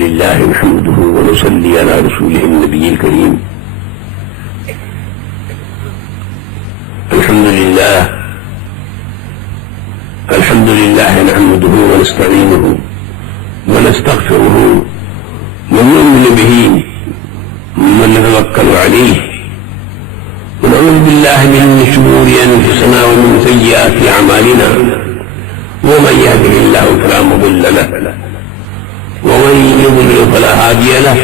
لله نحمده ونصلي على رسوله النبي الكريم. الحمد لله نحمده ونستعينه ونستغفره ونؤمن به ونتوكل عليه ونعوذ بالله من شرور أنفسنا ومن سيئات أعمالنا، ومن يهده الله فلا مضل له ومن يضلل فلا هادي له،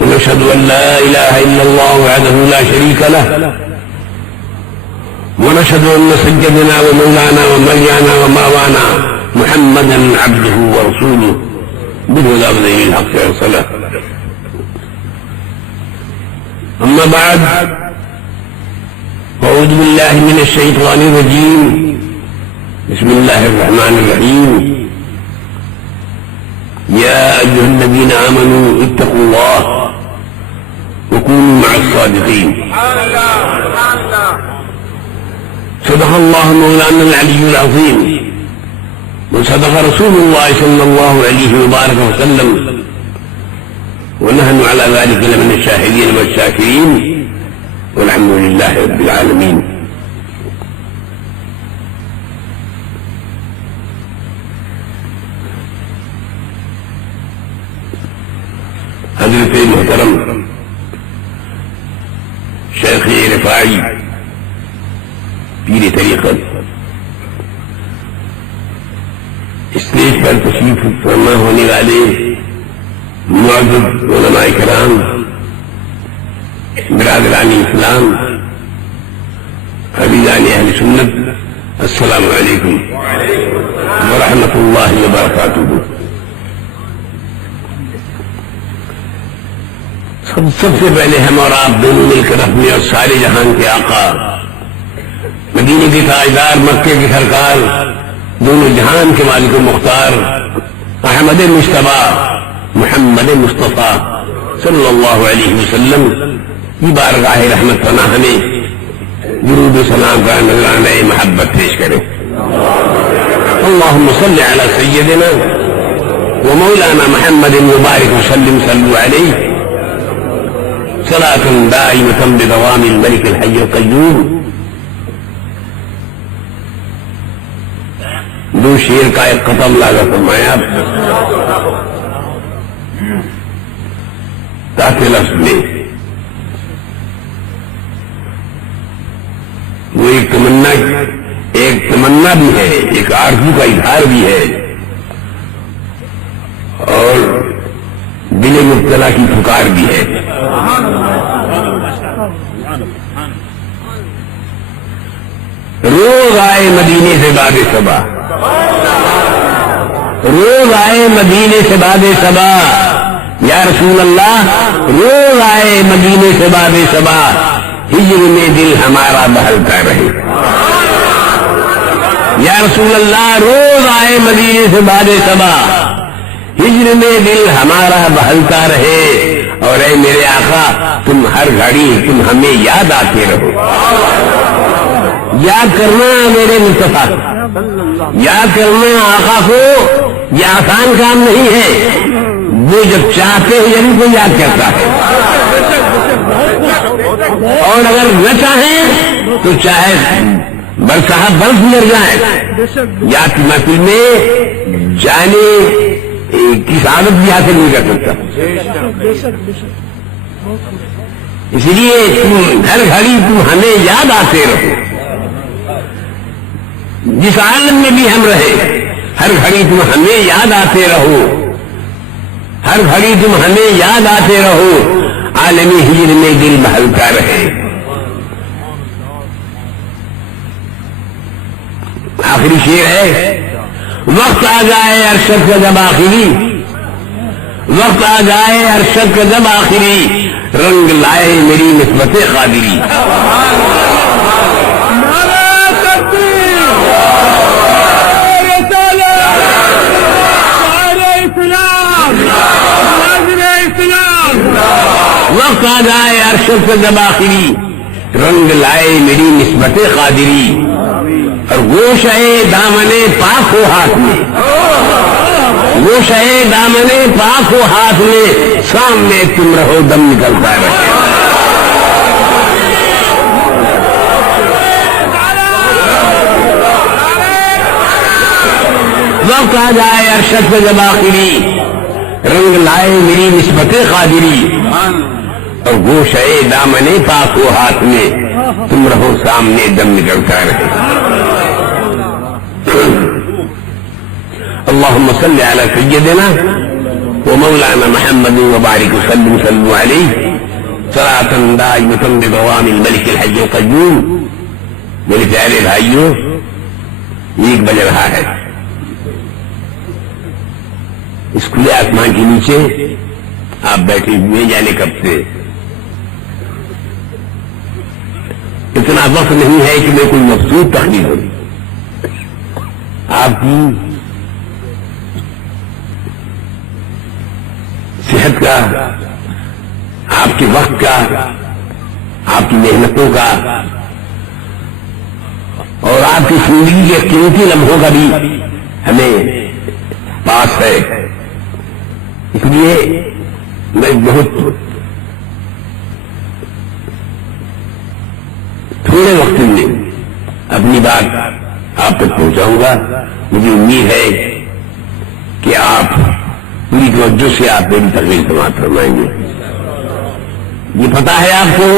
ونشهد أن لا إله إلا الله وحده لا شريك له، ونشهد أن سيدنا ومولانا ومرجعنا ومأوانا محمدا عبده ورسوله بالهدى ودين الحق والصلاة. أما بعد، أعوذ بالله من الشيطان الرجيم. بسم الله الرحمن الرحيم. يا أيها الذين آمنوا اتقوا الله وكونوا مع الصادقين. صدق الله مولانا العلي العظيم، وصدق رسول الله صلى الله عليه وبارك وسلم، ونحن على ذلك لمن الشاهدين والشاكرين، والحمد لله رب العالمين. حضرت محترم شیخ رفاعی پیر طریقت اسٹیج پر تشریف فرما ہونے والے معزز علماء کرام، برادران اسلام، عزیزان اہل سنت، السلام علیکم ورحمۃ اللہ وبرکاتہ. سب سے پہلے ہم اور آپ دونوں مل کر اپنے اور سارے جہان کے آقا، مدینے کے تاجدار، مکے کی سرکار، دونوں جہان کے مالک و مختار احمد مجتبی محمد مصطفیٰ صلی اللہ علیہ وسلم کی بارگاہ رحمت پناہ میں درود و سلام کا نذرانہ محبت پیش کریں. اللہم صلی علی سیدنا و مولانا محمد مبارک وسلم صلو علیہ صلاۃ دائمۃ بدوام الملک الحی القیوم. دو شیر کا ایک قطم لاگا فرمایا تاکہ لفظ میں وہ ایک تمنا بھی ہے، ایک آرزو کا اظہار بھی ہے، اور دل مبتلا کی پکار بھی ہے. روز آئے مدینے سے باد صبا، روز آئے مدینے سے باد صبا، یا رسول اللہ روز آئے مدینے سے باد صبا، ہجر میں دل ہمارا بہلتا رہے. یا رسول اللہ روز آئے مدینے سے باد صبا، ہجر میں دل ہمارا بہلتا رہے. اور اے میرے آقا تم ہر گھڑی تم ہمیں یاد آتے رہو. یاد کرنا میرے مصطفیٰ، یاد کرنا آقا کو یہ آسان کام نہیں ہے. وہ جب چاہتے ہیں یعنی کو یاد کرتا ہے، اور اگر نہ چاہیں تو چاہے برسہ برف مر جائے، یاد کی محفل میں جانے کی سعادت بھی حاصل نہیں کر سکتا. اس لیے تم ہر گھڑی تم ہمیں یاد آتے رہو. جس عالم میں بھی ہم رہے ہر گھڑی تم ہمیں یاد آتے رہو، ہر گھڑی تم ہمیں یاد آتے رہو. عالمی ہجر میں دل بہلتا رہے. آخری شعر ہے، وقت آ جائے ارشد کا جب آخری، وقت آ جائے ارشد کا جب آخری، رنگ لائے میری نسبت قادری. وقت آ جائے ارشد کا جب آخری، رنگ لائے میری نسبت قادری. اور گوش ہے دامن پاک ہو ہاتھ میں، گوش ہے دامن پاک ہو ہاتھ میں، سامنے تم رہو دم نکلتا رہے۔ وقت آ جائے ارشد پہ جب آخری، رنگ لائے میری نسبت قادری، اور گوش ہے دامن پاک ہو ہاتھ میں، تم رہو سامنے دم نکلتا رہے۔ اللهم صل على سيدنا ومولانا محمد وبارك وسلم صلوا عليه صلاة دائمة بدوام الملك الحي القيوم۔ میرے پیارے بھائیوں، 1 بج رہا ہے، اس کھلے آسمان کے نیچے آپ بیٹھے ہوئے، جانے کب سے اتنا وقت نہیں ہے کہ میں کوئی مبسوط تقریر ہو، آپ کی صحت کا، آپ کے وقت کا، آپ کی محنتوں کا اور آپ کی زندگی کے قیمتی لمحوں کا بھی ہمیں پاس ہے۔ اس لیے میں بہت تھوڑے وقت میں اپنی بات آپ تک پہنچاؤں گا۔ مجھے امید ہے کہ آپ پوری توجہ سے آپ میری تقریر سماعت فرمائیں گے۔ یہ پتا ہے آپ کو،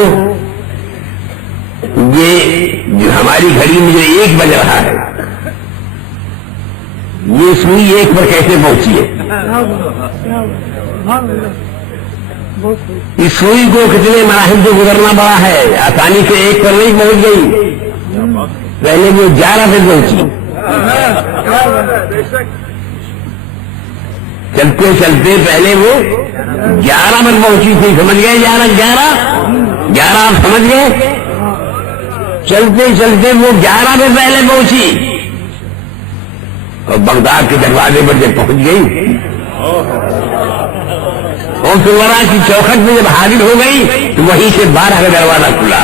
یہ جو ہماری گھڑی میں جو 1 بج رہا ہے، یہ سوئی 1 پر کیسے پہنچی ہے؟ اس سوئی کو کتنے مراحل سے گزرنا پڑا ہے، آسانی سے 1 پر نہیں پہنچ گئی، پہلے وہ 11 پہ پہنچی، چلتے چلتے پہلے وہ 11 پر پہنچی تھی، سمجھ گئے؟ 11 آپ سمجھ گئے؟ چلتے چلتے وہ 11 پہ پہلے پہنچی، اور بغداد کے دروازے پر جب پہنچ گئی اور سلورا کی چوکھٹ میں جب حاضر ہو گئی تو وہیں سے 12 کا دروازہ کھلا۔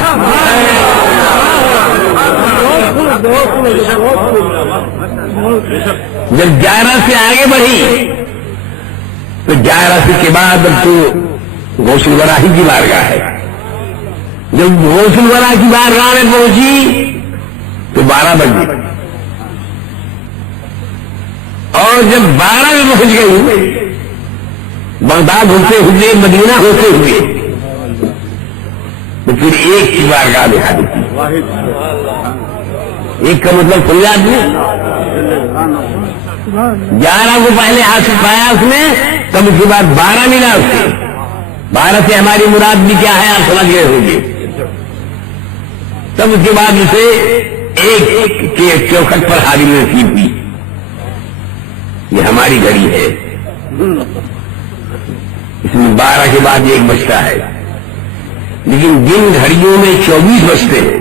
جب 11 سے آگے بڑھی تو 11 کے بعد اب تو غوث الورا ہی کی بارگاہ ہے۔ جب غوث الورا کی بارگاہ میں پہنچی تو 12 بج گئی، اور جب 12 میں پہنچ گئی، بغداد ہوتے ہوئے، مدینہ ہوتے ہوئے، تو پھر 1 کی بارگاہ میں حاضر کی۔ 1 کا مطلب سمجھا آپ نے؟ 11 کو پہلے حاصل پایا اس نے، تب اس کے بعد 12 ملا اس سے۔ 12 سے ہماری مراد بھی کیا ہے آپ سمجھ گئے ہوں گے۔ تب اس کے بعد اسے 1 کے چوکھٹ پر حاضری نصیب ہوئی۔ یہ ہماری گھڑی ہے، اس میں 12 کے بعد 1 بجتا ہے، لیکن جن گھڑیوں میں 24 بجتے ہیں،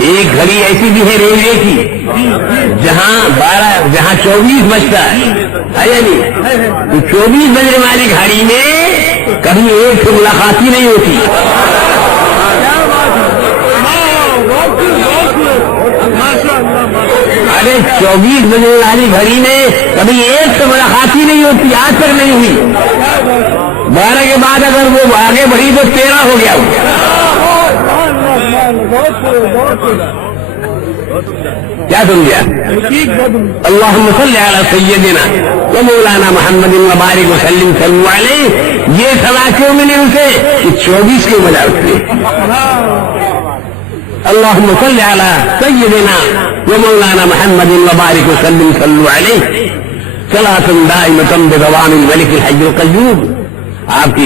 ایک گھڑی ایسی بھی ہے ریلوے کی جہاں 24 بجتا ہے یا نہیں؟ تو 24 بجنے والی گھڑی میں کبھی 1 سے ملاقات ہی نہیں ہوتی۔ ارے 24 بجنے والی گھڑی میں کبھی 1 سے ملاقات ہی نہیں ہوتی، آج تک نہیں ہوئی۔ 12 کے بعد اگر وہ آگے بڑھی تو 13 ہو گیا۔ کیا سمجھا؟ اللہم صلی علی سیدنا و مولانا محمد وبارک وسلم صلوا علیہ، یہ سزا کیوں ملی اسے کہ 24 کے وجہ سے۔ اللہم صلی علی سیدنا و مولانا محمد وبارک وسلم صلوا علیہ صلاۃ دائمۃ بدوام الملک الحی القیوم۔ آپ کی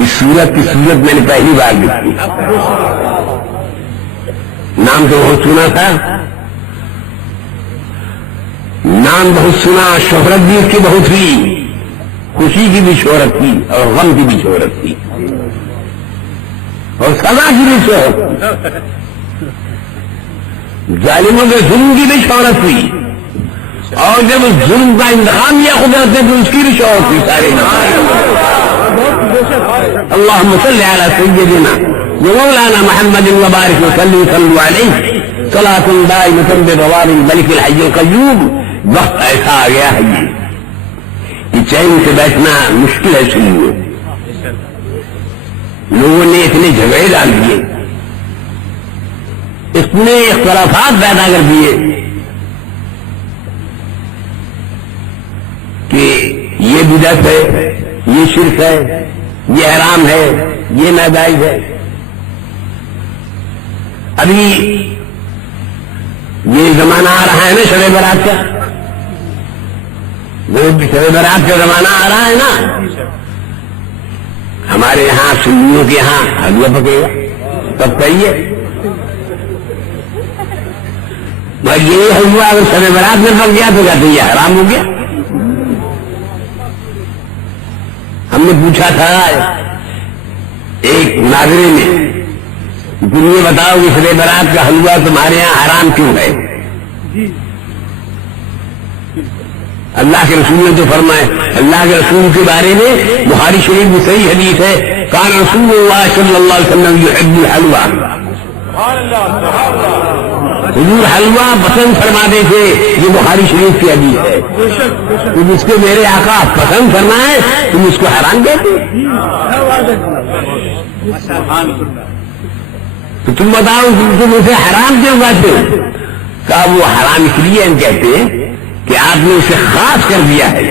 اس صورت میں نے پہلی بار دیکھی، نام تو بہت سنا تھا، نام بہت سنا، شہرت بھی اس کی بہت ہوئی، خوشی کی بھی شہرت تھی اور غم کی بھی شہرت تھی اور سزا کی بھی شہرت، ظالموں کے ظلم کی بھی شہرت ہوئی، اور جب اس ظلم کا انتقام لیا قدرت نے تو اس کی بھی شہرت تھی۔ سارے اللهم صل على سيدنا ومولانا محمد وبارك وسلم صلوا علیہ صلاۃ دائمۃ بدوام الملک الحی القیوم. وقت ایسا آ گیا ہے کہ چین سے بیٹھنا مشکل ہے. سنیے, لوگوں نے اتنے جھگڑے ڈال دیے, اتنے اختلافات پیدا کر دیے کہ یہ بدعت ہے, یہ شرک ہے, یہ حرام ہے, یہ ناجائز ہے. ابھی یہ زمانہ آ رہا ہے نا شب برات کا, شب برات کا زمانہ آ رہا ہے نا. ہمارے یہاں سنیوں کے یہاں حلوہ پکے گا, تب کہیے مگر یہ حلوہ اگر شب برات میں پک گیا تو کہتے یہ حرام ہو گیا. ہم نے پوچھا تھا ایک ناظرے نے, تم یہ بتاؤ کہ شب برات کا حلوہ تمہارے یہاں حرام کیوں ہے؟ اللہ کے رسول نے تو فرمائے, اللہ کے رسول کے بارے میں بخاری شریف میں صحیح حدیث ہے, کان رسول اللہ صلی اللہ علیہ وسلم یحب الحلوہ, حضور حلوہ پسند فرماتے تھے. یہ بخاری شریف کی حدیث ہے. تو جس کو میرے آقا پسند فرمائے تم اس کو حرام کہتے, تو تم بتاؤ تم اسے حرام کیوں کہتے ہو؟ کہا وہ حرام اس لیے ہم کہتے ہیں کہ آپ نے اسے خاص کر دیا ہے.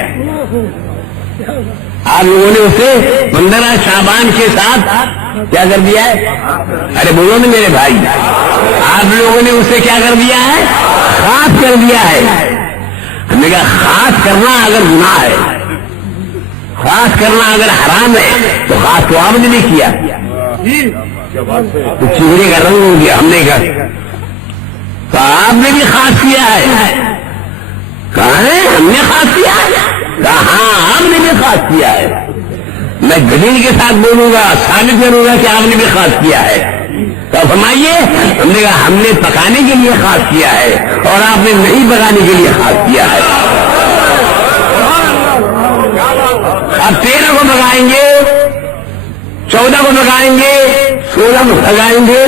آپ لوگوں نے اسے 15 شعبان کے ساتھ کیا کر دیا ہے؟ ارے بولو نا میرے بھائی, آپ لوگوں نے اسے کیا کر دیا ہے؟ خاص کر دیا ہے. ہم نے کہا خاص کرنا اگر گناہ ہے, خاص کرنا اگر حرام ہے تو خاص تو آپ نے نہیں کیا, تو چہرے کا رنگ ہو گیا. ہم نے کہا تو آپ نے بھی خاص کیا ہے. کہا ہے ہم نے خاص کیا ہے؟ کہا ہاں آپ نے بھی خاص کیا ہے. میں دلیل کے ساتھ بولوں گا, ثابت کروں گا کہ آپ نے بھی خاص کیا ہے. تو فرمائیے, ہم نے کہا ہم نے پکانے کے لیے خاص کیا ہے اور آپ نے نہیں پکانے کے لیے خاص کیا ہے. اب 13 کو پکائیں گے, 14 کو پکائیں گے, 16 کو پکائیں گے,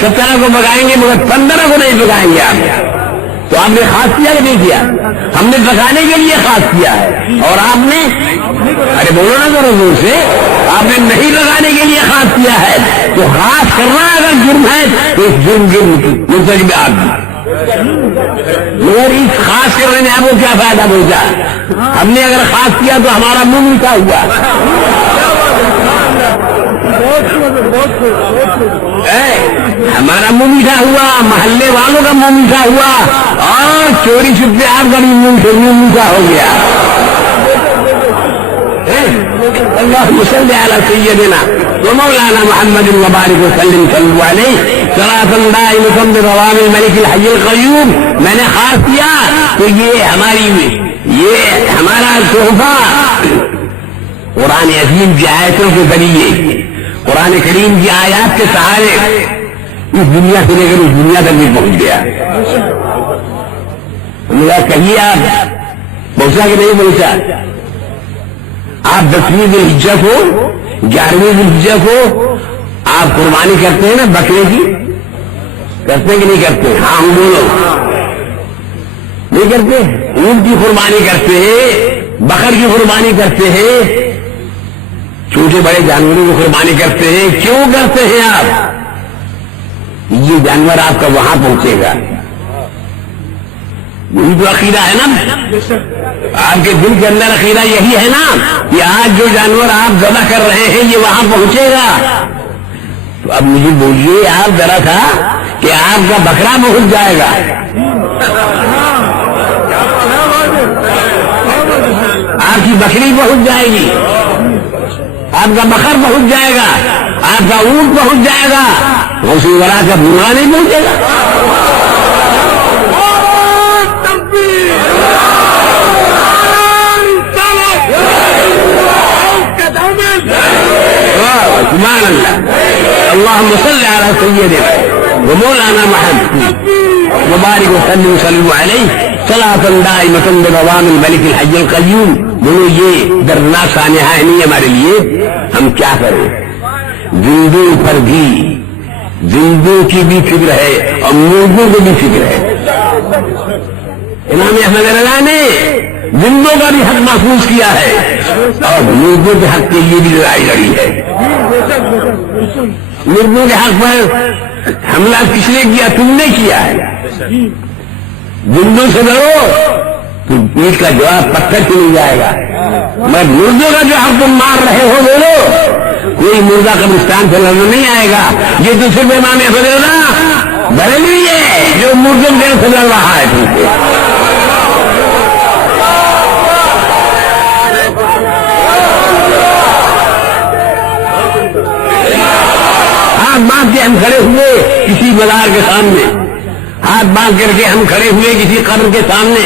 17 کو پکائیں گے, مگر 15 کو نہیں پکائیں گے آپ. تو آپ نے خاص کیا کہ نہیں کیا؟ ہم نے پکانے کے لیے خاص کیا ہے اور آپ نے, ارے بولو نا ذرا زور سے, آپ نے نہیں پکانے کے لیے خاص کیا ہے. تو خاص کرنا اگر جرم ہے تو اس جرم کے مرتکب آپ بھی, مگر اس خاص کرنے میں آپ کو کیا فائدہ پہنچا؟ ہم نے اگر خاص کیا تو ہمارا منہ میٹھا ہوا, ہمارا منہ میٹھا ہوا, محلے والوں کا منہ میٹھا ہوا, اور چوری چھپے آپ کا بھی منہ میٹھا ہو گیا. اللهم صل على سيدنا ومولانا محمد وبارك وسلم صلوا عليه صلاة دائمة بدوام الملك الحي القيوم. میں نے خاص کیا تو یہ ہمارا تحفہ قرآن عظیم کی آیتوں کے ذریعے, قرآن کریم کی آیات کے سہارے اس دنیا سے لے کر اس دنیا تک بھی پہنچ گیا. کہیے آپ پہنچا کہ نہیں پہنچا؟ آپ 10ویں ذی الحجہ کو, 11ویں ذی الحجہ کو آپ قربانی کرتے ہیں نا بکرے کی, کرتے کہ نہیں کرتے؟ ہاں ہم بولو, نہیں کرتے؟ اونٹ کی قربانی کرتے ہیں, بکر کی قربانی کرتے ہیں, چھوٹے بڑے جانوروں کی قربانی کرتے ہیں. کیوں کرتے ہیں آپ؟ یہ جانور آپ کا وہاں پہنچے گا. یہی تو عقیدہ ہے نا, آپ کے دل کے اندر عقیدہ یہی ہے نا کہ آج جو جانور آپ ذبح کر رہے ہیں یہ وہاں پہنچے گا. تو اب مجھے بولیے آپ ذرا تھا کہ آپ کا بکرا پہنچ جائے گا, آپ کی بکری پہنچ جائے گی, آپ کا بکر پہنچ جائے گا, آپ کا اونٹ پہنچ جائے گا, اسی طرح کا برا نہیں پہنچے گا. سبحان اللہ. اللهم صل على سيدنا ومولانا محمد وبارك وسلم صلوا عليه صلاة دائمة بدوام الملك الحي القيوم. بولو یہ دردناک سانحہ نہیں ہمارے لیے, ہم کیا کریں؟ زندوں پر بھی، زندوں کی بھی فکر ہے اور مردوں کو بھی فکر ہے۔ امام احمد رضا نے زندوں کا بھی حق محفوظ کیا ہے اور مردوں کے حق کے لیے بھی لڑائی لڑی ہے۔ مردوں کے حق پر حملہ کس نے کیا؟ تم نے کیا ہے۔ زندوں سے لڑو تو پیٹ کا جواب پتھر سے مل جائے گا، مگر مردوں کا جو حق تم مار رہے ہو بولو، کوئی مردہ قبرستان سے لڑنے نہیں آئے گا۔ یہ تو صرف امام احمد رضا بریلوی ہے جو مردوں کے سے لڑ رہا ہے تم سے۔ ہاتھ باندھ کے ہم کھڑے ہوئے کسی بازار کے سامنے، ہاتھ باندھ کر کے ہم کھڑے ہوئے کسی قبر کے سامنے،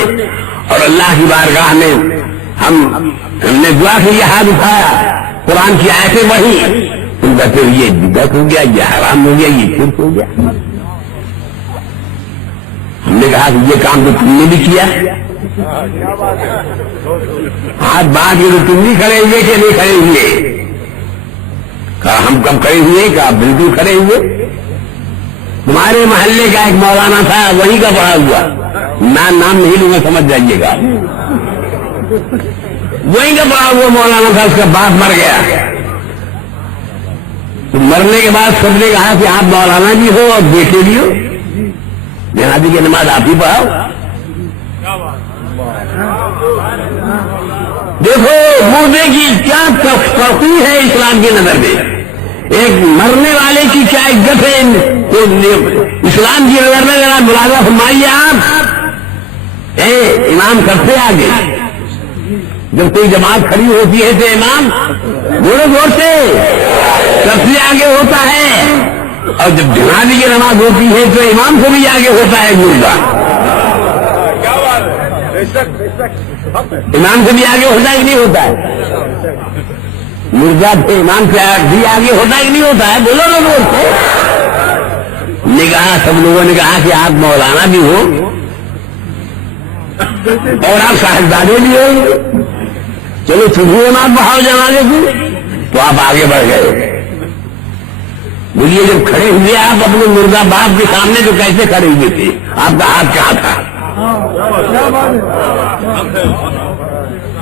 اور اللہ کی بارگاہ میں ہم نے دعا کے لیے ہاتھ اٹھایا، قرآن کی آیتیں پڑھی، تم کہتے ہو یہ بدعت ہو گیا، یہ حرام ہو گیا، یہ شرک ہو گیا۔ ہم نے کہا کہ یہ کام تو تم نے بھی کیا، ہاتھ باندھ کے تو تم بھی کھڑے ہوئے کہ نہیں کھڑے ہوئے؟ کہا ہم کب کھڑے ہوئے؟ کہا بالکل کھڑے ہوئے۔ تمہارے محلے کا ایک مولانا تھا، وہیں کا پڑھا ہوا، میں نام نہیں لوں گا سمجھ جائیے گا، وہیں کا پڑھا ہوا مولانا تھا، اس کا باپ مر گیا۔ تو مرنے کے بعد سب نے کہا کہ آپ مولانا بھی ہو اور بیٹے بھی ہو، جنازے کی نماز آپ ہی پڑھاؤ۔ دیکھو مردے کی کیا تفصیل ہے اسلام کی نظر میں، ایک مرنے والے کی کیا عزت ہے اسلام کی نظر میں۔ ذرا ملاحظہ فرمائیے آپ، امام سب سے آگے، جب کوئی جماعت کھڑی ہوتی ہے تو امام زور زور سے سب سے آگے ہوتا ہے، اور جب جنازے کی نماز ہوتی ہے تو امام سے بھی آگے ہوتا ہے مردہ، امام سے بھی آگے ہوتا ہے کہ نہیں ہوتا ہے؟ مردہ سے امام سے بھی آگے ہوتا ہے کہ نہیں ہوتا ہے؟ بولو نا زور سے۔ نے کہا سب لوگوں نے کہا کہ آپ مولانا بھی ہو اور آپ صاحبزادے بھی ہو، چلو تمہیں نماز پڑھاؤ جنازے کی، تو آپ آگے بڑھ گئے۔ بولیے جب کھڑے ہوئے آپ اپنے مردہ باپ کے سامنے تو کیسے کھڑے ہوئے تھے؟ آپ کا ہاتھ کہاں تھا؟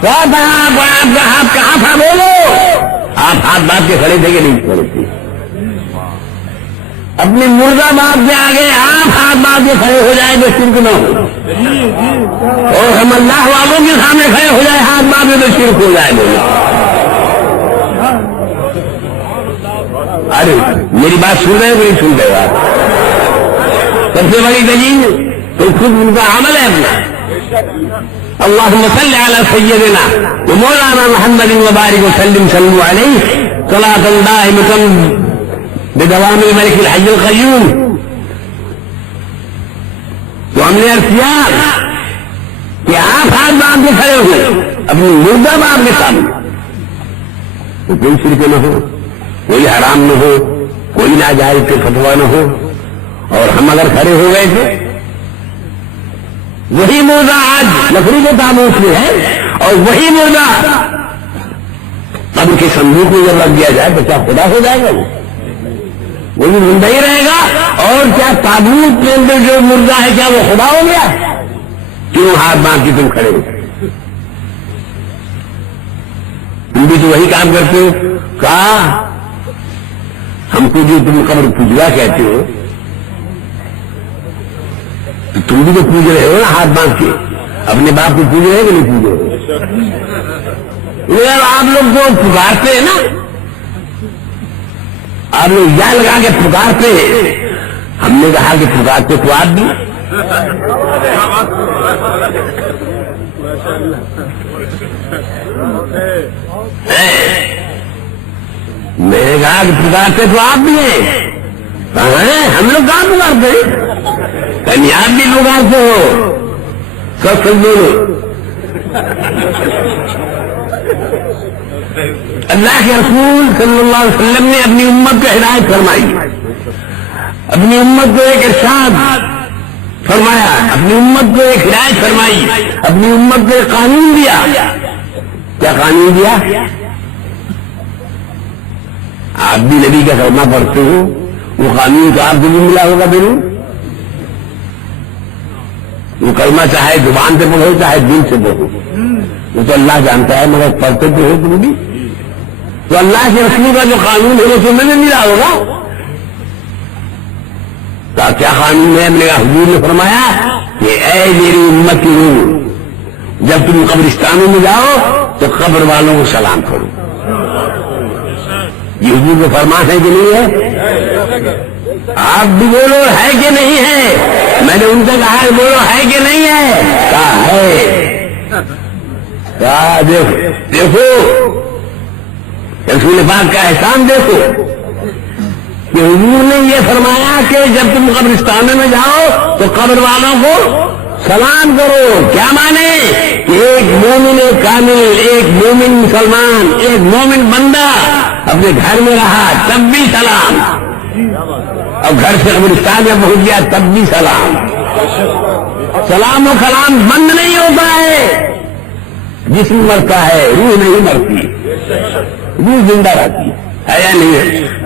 آپ کا ہاتھ کہاں تھا؟ بولو۔ آپ ہاتھ باندھ کے کھڑے تھے کہ نہیں کھڑے تھے؟ اپنے مردہ باپ سے آگے آپ ہاتھ باندھ کے کھڑے ہو جائے تو شرک نہ ہو، اور ہم اللہ والوں کے سامنے کھڑے ہو جائے ہاتھ باندھ کے تو شرک ہو جائے۔ بولو ارے میری بات سن رہے ہو کہ نہیں سن رہے آپ؟ سب سے بڑی دلیل تو خود ان کا عمل ہے اپنا۔ اللهم صل على سيدنا ومولانا محمد وبارك وسلم صلوا عليه صلاة دائمة بدوام الملك الحي القيوم۔ تو ہم نے عرض کیا کہ آپ ہاتھ باندھ کے کھڑے ہوئے اپنی مردہ باپ کے سامنے، تو کوئی شرک نہ ہو، کوئی حرام نہ ہو، کوئی ناجائز کے فتویٰ نہ ہو، اور ہم اگر کھڑے ہو گئے تھے وہی مردہ آج لکڑی کے تابوت میں ہے، اور وہی مردہ قبر کے صندوق میں جب رکھ دیا جائے تو کیا خدا ہو جائے گا؟ وہ بھی زندہ ہی رہے گا، اور کیا تابوت کے اندر جو مردہ ہے کیا وہ خدا ہو گیا؟ کیوں ہاتھ باندھ کے تم کھڑے ہو؟ تم بھی تو وہی کام کرتے ہو۔ کہا ہم کو جو تم قبر پوجا کہتے ہو تو تم بھی تو پوج رہے ہو نا ہاتھ باندھ کے، اپنے باپ کو پوج رہے کہ نہیں پوج رہے؟ آپ لوگ جو پکارتے ہیں نا، آپ لوگ یا لگا کے پکارتے ہیں، ہم نے کہا کہ پکارتے تو آپ بھی، میں نے کہا کہ پکارتے تو آپ بھی ہیں، ہم لوگ کہاں پکارتے ہیں؟ کہیں آپ بھی پکارتے ہو، سب سمجھو۔ اللہ کے رسول صلی اللہ علیہ وسلم نے اپنی امت کو ہدایت فرمائی، اپنی امت کو ایک ارشاد فرمایا، اپنی امت کو ایک ہدایت فرمائی، اپنی امت کو ایک قانون دیا۔ کیا قانون دیا؟ آپ بھی نبی کا کلمہ پڑھتے ہو، وہ قانون تو آپ کو بھی ملا ہوگا ضرور. وہ کلمہ چاہے زبان سے پڑھو چاہے دل سے پڑھو، وہ تو اللہ جانتا ہے، مگر پڑھتے تو ہو تم بھی. تو اللہ کے رسول کا جو قانون ہے وہ تمہیں بھی ملا ہوگا. تو کیا قانون ہے؟ میرا حضور نے فرمایا کہ اے میری امت کی روح، جب تم قبرستانوں میں جاؤ تو قبر والوں کو سلام کرو. یہ حضور کو فرمان ہے کہ نہیں ہے؟ آپ بھی بولو ہے کہ نہیں ہے؟ میں نے ان سے کہا بولو ہے کہ نہیں ہے؟ کہا ہے. کہا دیکھو رسول پاک کا احسان دیکھو کہ حضور نے یہ فرمایا کہ جب تم قبرستانوں میں جاؤ تو قبر والوں کو سلام کرو. کیا مانے؟ کہ ایک مومن کامل، ایک مومن مسلمان، ایک مومن بندہ اپنے گھر میں رہا تب بھی سلام، اب گھر سے قبرستان میں پہنچ گیا تب بھی سلام. سلام و کلام بند نہیں ہوتا ہے. جسم مرتا ہے روح نہیں مرتی، روح زندہ رہتی ہے یا نہیں ہے؟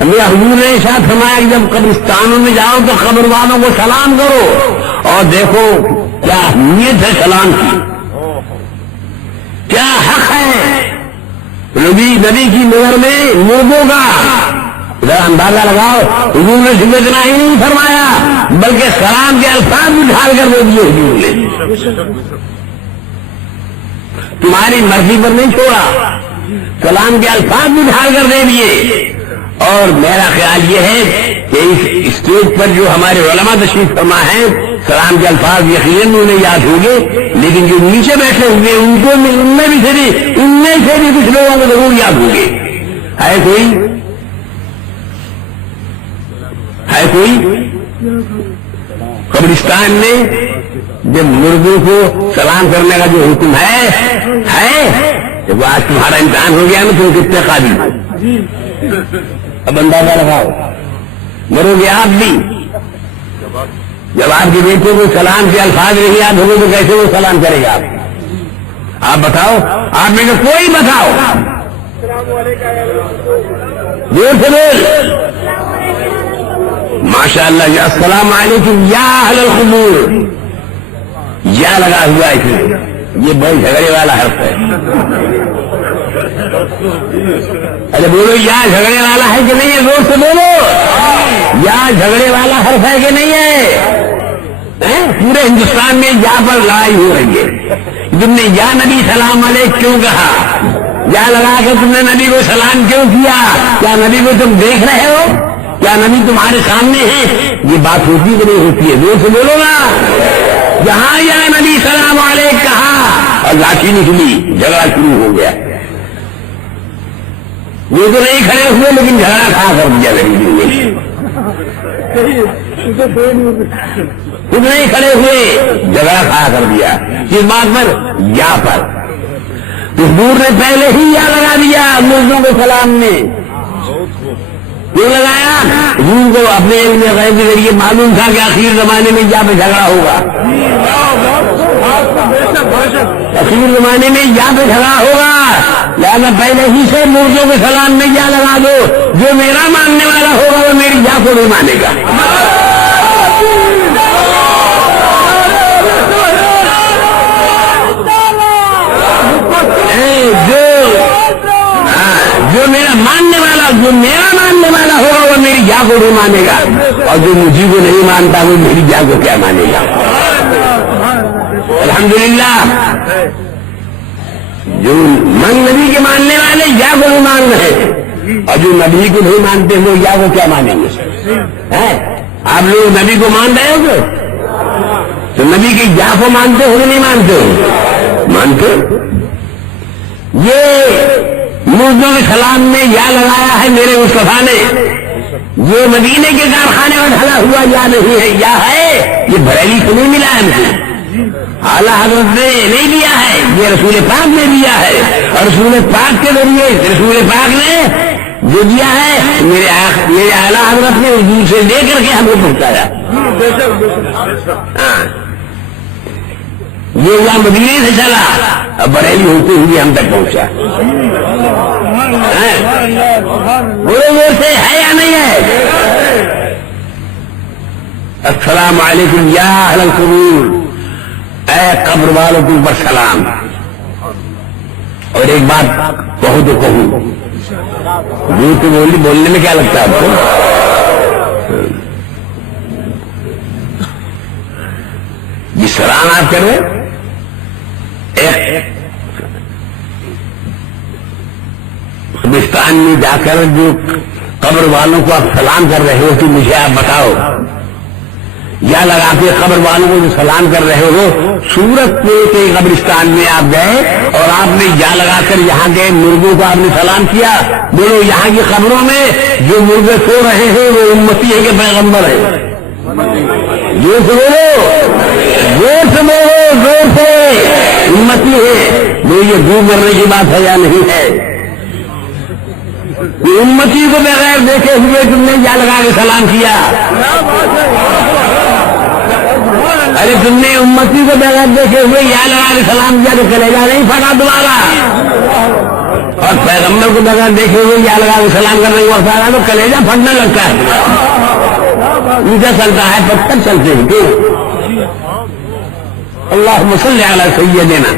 ہمیں حضور نے ارشاد فرمایا کہ جب قبرستانوں میں جاؤ تو قبر والوں کو سلام کرو. اور دیکھو کیا اہمیت ہے سلام کی، کیا حق ہے نبی کی نظر میں مردوں کا. ذرا اندازہ لگاؤ، حضور نے صرف اتنا ہی نہیں فرمایا بلکہ سلام کے الفاظ بھی ڈھال کر دے دیے. حضور نے تمہاری مرضی پر نہیں چھوڑا، سلام کے الفاظ بھی ڈھال کر دے دیے. اور میرا خیال یہ ہے کہ اس اسٹیج پر جو ہمارے علماء تشریف فرما ہیں، سلام کے الفاظ یقیناً انہیں یاد ہوں گے، لیکن جو نیچے بیٹھے ہوئے ان میں سے بھی کچھ لوگوں کو ضرور یاد ہوں گے. ہے کوئی قبرستان میں جب مردوں کو سلام کرنے کا جو حکم ہے جب آج تمہارا امتحان ہو گیا نا تم کتنے قابل ہو. اب اندازہ لگاؤ، مرو گے آپ بھی. جب آپ کے بیٹے کو سلام کے الفاظ نہیں یاد ہوں گے تو کیسے وہ سلام کرے گا؟ آپ بتاؤ، آپ میں سے کوئی بتاؤ. دور سے بول. ماشاء اللہ. السلام علیکم یا اہل القبور. یا لگا ہوا ہے، یہ بڑی جھگڑے والا حرف ہے. ارے بولو، یا جھگڑے والا ہے کہ نہیں ہے؟ زور سے بولو. یا جھگڑے والا حرف ہے کہ نہیں ہے؟ پورے ہندوستان میں یا پر لڑائی ہو رہی ہے. تم نے یا نبی سلام علیک کیوں کہا؟ یا لگا کے تم نے نبی کو سلام کیوں کیا؟ کیا نبی کو تم دیکھ رہے ہو؟ کیا نبی تمہارے سامنے ہے؟ یہ بات ہوتی کہ نہیں ہوتی ہے؟ زور سے بولو نا. جہاں یا نبی سلام علیک کہا اور لاٹھی نکلی، جھگڑا شروع ہو گیا. وہ تو نہیں کھڑے ہوئے لیکن جھگڑا کھا کر دیا. خود نہیں کھڑے ہوئے، جھگڑا کھا کر دیا. کس بات پر؟ یا پر. حضور نے پہلے ہی یا لگا دیا مردوں کے سلام میں. کیوں لگایا؟ حضور کو اپنے علم غیب کے ذریعے معلوم تھا کہ آخر زمانے میں یا پہ جھگڑا ہوگا. آخر زمانے میں یا پہ جھگڑا ہوگا، لہٰذا پہلے ہی سے مردوں کے سلام میں یا لگا دو. جو میرا ماننے والا ہوگا وہ میری یا کو نہیں مانے گا. جو میرا ماننے والا ہوگا وہ میری جا کو نہیں مانے گا، اور جو مجھے کو نہیں مانتا وہ میری جا کو کیا مانے گا. الحمدللہ جو نبی کے ماننے والے یا کو نہیں مان رہے، اور جو نبی کو نہیں مانتے وہ یا کو کیا مانیں گے؟ آپ لوگ نبی کو مان رہے ہو تو نبی کی یا کو مانتے ہو کہ نہیں مانتے ہو؟ مانتے. یہ مردوں کے سلام میں یا لگایا ہے میرے مصطفیٰ نے. یہ مدینے کے کارخانے میں ڈھلا ہوا یا نہیں ہے، یا ہے. یہ بریلی سے نہیں ملا ہے مجھے، اعلیٰ حضرت نے نہیں دیا ہے، یہ رسول پاک نے دیا ہے. اور رسول پاک کے ذریعے رسول پاک نے جو دیا ہے میرے اعلیٰ حضرت نے حضور سے لے کر کے ہم کو پہنچایا. یہ یا مدینے سے چلا اب بریلی ہوتے ہوئے ہم تک پہنچا. بولے زور سے ہے یا نہیں ہے؟ السلام علیکم یا اہل القبور، اے قبر والوں تم پر سلام۔ اور ایک بات کہو تو کہوں، تو بولنے میں کیا لگتا ہے آپ کو؟ جس سلام آپ کر رہے قبرستان میں جا کر جو قبر والوں کو آپ سلام کر رہے ہو تو مجھے آپ بتاؤ، یا لگا کے قبر والوں کو جو سلام کر رہے ہو، سورت کے قبرستان میں آپ گئے اور آپ نے یا لگا کر یہاں کے مرغوں کو آپ نے سلام کیا، بولو یہاں کی قبروں میں جو مرغے سو رہے ہیں وہ امتی ہے کہ پیغمبر ہے؟ زور سے بولو، زور سے بولو، زور سے، امتی ہے؟ وہ یہ دور مرنے کی بات ہے یا نہیں ہے؟ امتی کو بغیر دیکھے ہوئے تم نے یا لگا کے سلام کیا؟ ارے تم نے امتی کو بغیر دیکھے ہوئے یا لگا کے سلام کیا تو کلیجہ نہیں پھٹا تمہارا؟ اور پیغمبر کو بغیر دیکھے ہوئے یا لگا کے سلام کرنے کو وقت آ رہا تو کلیجہ پھٹنے لگتا ہے، اونچا چلتا ہے، پتھر چلتے ہیں کیوں؟ اللہم صلی علی سیدنا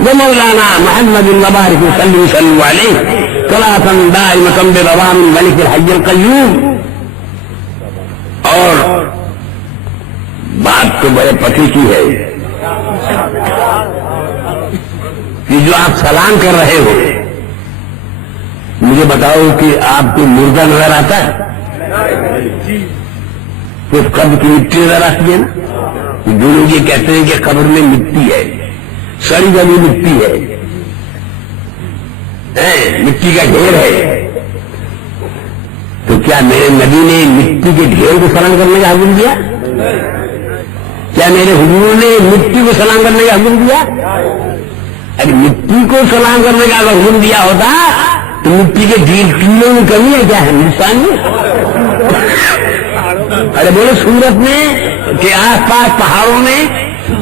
ومولانا محمد وبارک وسلم علیہ صلاۃ دائمۃ برضوان الملک الحی القیوم۔ اور بات تو بڑے پتے کی ہے کہ جو آپ سلام کر رہے ہو، مجھے بتاؤ کہ آپ کو مردہ نظر آتا ہے؟ کچھ قبر کی مٹی نظر آتی ہے نا؟ جو لوگ یہ کہتے ہیں کہ قبر میں مٹی ہے، سڑی گلی مٹی ہے، مٹی کا ڈھیر ہے، تو کیا میرے نبی نے مٹی کے ڈھیر کو سلام کرنے کا حکم دیا؟ کیا میرے حضور نے مٹی کو سلام کرنے کا حکم دیا؟ ارے مٹی کو سلام کرنے کا اگر حکم دیا ہوتا تو مٹی کے ٹیلوں میں کمی ہے کیا ہندوستان میں؟ ارے بولے سورت میں کہ آس پاس پہاڑوں میں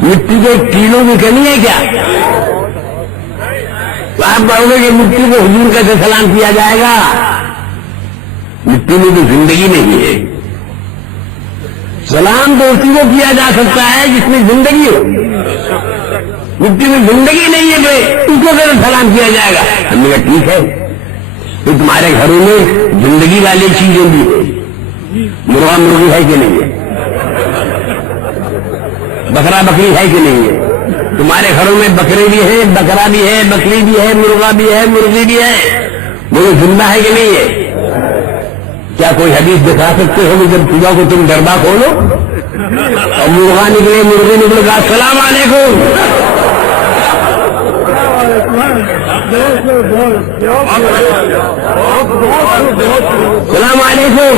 مٹی کے ٹیلوں کی کمی ہے کیا؟ تو آپ کہو گے کہ مٹی کو حضور کیسے سلام کیا جائے گا؟ مٹی میں تو زندگی نہیں ہے، سلام تو اسی کو کیا جا سکتا ہے جس میں زندگی ہو، مٹی میں زندگی نہیں ہے تو اس کو کیسے سلام کیا جائے گا؟ ہم نے کہا ٹھیک ہے، تو تمہارے گھروں میں زندگی والی چیزیں بھی ہے، مرغا مرغی ہے کہ نہیں ہے، بکرا بکری ہے کہ نہیں ہے؟ تمہارے گھروں میں بکرے بھی ہیں، بکرا بھی ہے، بکری بھی ہے، مرغا بھی ہے، مرغی بھی ہے، وہ زندہ ہے کہ نہیں ہے؟ کیا کوئی حدیث دکھا سکتے ہو کہ جب صبح کو تم ڈربا کھولو اور مرغا نکلے مرغی نکلے گا السلام علیکم، السلام علیکم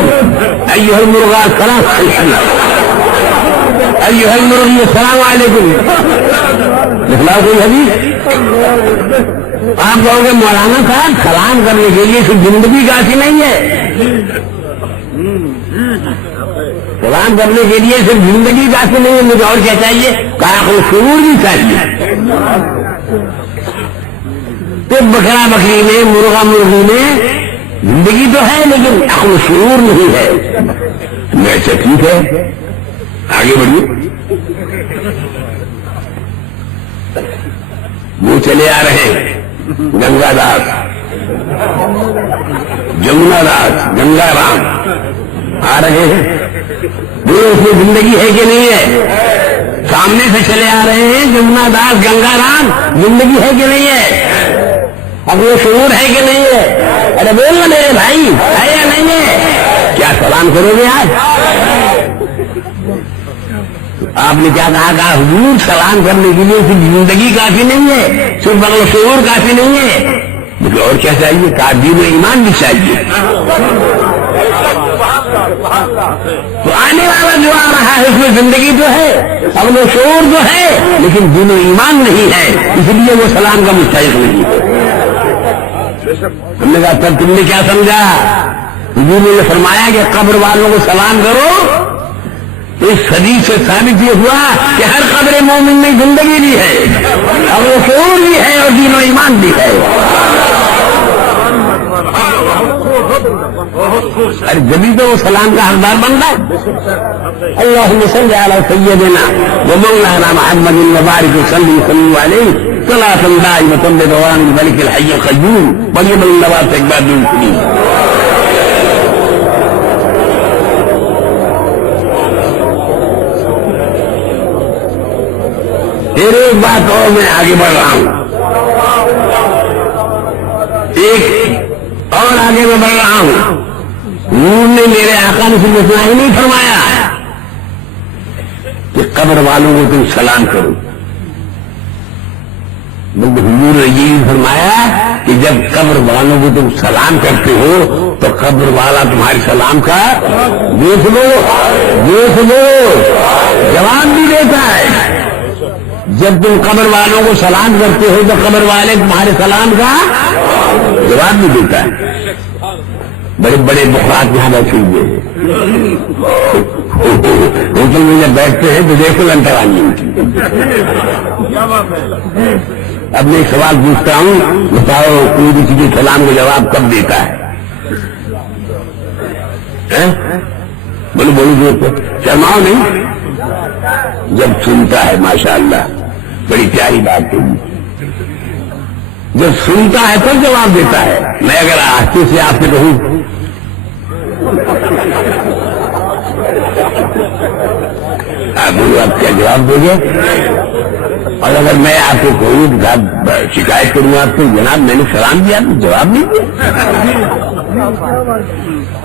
ایھا المرغا السلام علیکم ایھا المرغی السلام علیکم، دکھلاؤ کوئی حدیث؟ آپ کہو گے مولانا صاحب سلام کرنے کے لیے صرف زندگی کافی نہیں ہے، سلام کرنے کے لیے صرف زندگی کافی نہیں ہے، مجھے اور کیا چاہیے؟ عقل و شعور بھی چاہیے۔ تو بکرا بکری میں، مرغا مرغی میں زندگی تو ہے لیکن عقل و شعور نہیں ہے۔ میں اچھا ٹھیک ہے آگے بڑھیے، وہ چلے آ رہے ہیں گنگا داس، جمنا داس، گنگا رام آ رہے ہیں، وہ اس میں زندگی ہے کہ نہیں ہے؟ سامنے سے چلے آ رہے ہیں جمنا داس گنگا رام، زندگی ہے کہ نہیں ہے؟ اب وہ شعور ہے کہ نہیں ہے؟ ارے بولنا میرے بھائی ہے یا نہیں ہے؟ کیا سلام کرو گے آج؟ آپ نے کیا کہا حضور سلام کرنے کے لیے صرف زندگی کافی نہیں ہے، صرف عقل و شعور کافی نہیں ہے، مجھے اور کیا چاہیے؟ دین و ایمان بھی چاہیے۔ تو آنے والا جو آ رہا ہے اس میں زندگی تو ہے، عقل و شعور تو ہے، لیکن دین و ایمان نہیں ہے، اس لیے وہ سلام کا مستحق نہیں ہے۔ ہم نے کہا تب تم نے کیا سمجھا؟ حضور نے فرمایا کہ قبر والوں کو سلام کرو، اس حدیث سے ثابت یہ ہوا کہ ہر قبر مومن میں زندگی بھی ہے، اور وہ شعور بھی ہے اور دین و ایمان بھی ہے۔ ارے جبھی تو وہ سلام کا حقدار بن رہا ہے. اللہم صل علی سیدنا و مولانا محمد وبارک وسلم صلی علیہ صلاۃ دائمۃ بدوام الملک الحی القیوم. بڑی بڑی نواز سے ایک بار دن سنی. پھر ایک بات اور میں آگے بڑھ رہا ہوں, ایک اور آگے میں بڑھ رہا ہوں. حضور نے میرے آقا نے صرف اتنا ہی نہیں فرمایا کہ قبر والوں کو تم سلام کرو, بلکہ حضور نے یہ فرمایا کہ جب قبر والوں کو تم سلام کرتے ہو تو قبر والا تمہارے سلام کا دیکھ لو جواب بھی دیتا ہے. جب تم قبر والوں کو سلام کرتے ہو تو قبر والے تمہارے سلام کا جواب بھی دیتا ہے. بڑے بڑے بخارات یہاں بیٹھے ہوئے ہیں, ہوٹل میں جب بیٹھتے ہیں تو دیکھو لنٹوانی ان کی. اب میں ایک سوال پوچھتا ہوں, بتاؤ کوئی کسی کے سلام کو جواب کب دیتا ہے؟ بولو شرماؤ نہیں. جب سنتا ہے, ماشاءاللہ بڑی پیاری بات ہے, جب سنتا ہے تو جواب دیتا ہے. میں اگر آہستہ سے آپ سے کہوں آپ کیا جواب دو گے, اور اگر میں آپ کو کہوں شکایت کروں آپ کو جناب میں نے سلام دیا تو جواب نہیں دیا,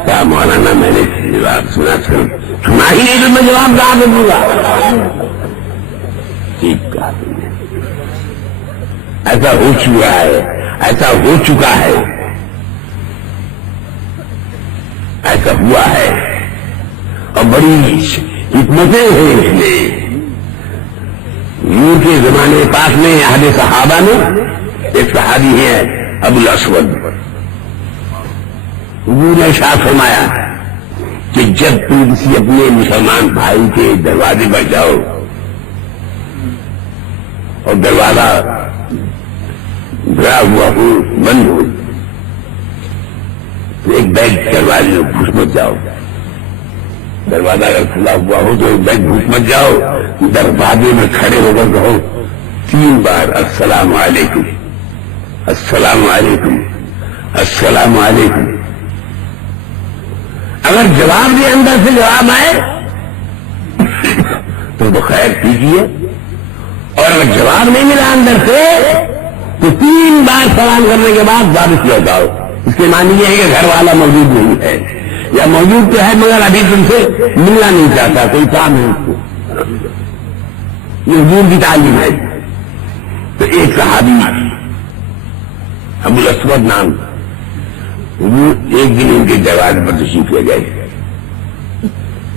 کیا مولانا میں نے جواب سنا ہی نہیں تو میں جواب کہاں دے دوں گا؟ ٹھیک کہا تم نے. ایسا ہو چکا ہے, ایسا ہو چکا ہے, ایسا ہوا ہے, اور بڑی حکمتیں ہیں اس میں. نور کے زمانے پاک میں اہل صحابہ میں ایک صحابی ہے ابو الاسود. حضور نے ارشاد فرمایا کہ جب تم کسی اپنے مسلمان بھائی کے دروازے پر جاؤ اور دروازہ بھرا ہوا ہو, بند ہو, تو ایک بیگ دروازے میں گھس مت جاؤ. دروازہ اگر کھلا ہوا ہو تو ایک بیگ گھس مت جاؤ. دروازے میں کھڑے ہو کر کہو 3 بار السلام علیکم, السلام علیکم, السلام علیکم. اگر جواب دے اندر سے جواب آئے تو خیر کیجیے, اور اگر جواب نہیں ملا اندر سے تو 3 بار سلام کرنے کے بعد واپس لوٹ آؤ. اس کے معنی یہ ہے کہ گھر والا موجود نہیں ہے, یا موجود تو ہے مگر ابھی تم سے ملنا نہیں چاہتا, کوئی کام ہے اس کو. یہ حضور کی تعلیم ہے. تو ایک صحابی ابو الاسود نام, حضور ایک دن ان کے دروازے پر تشریف لے گئے.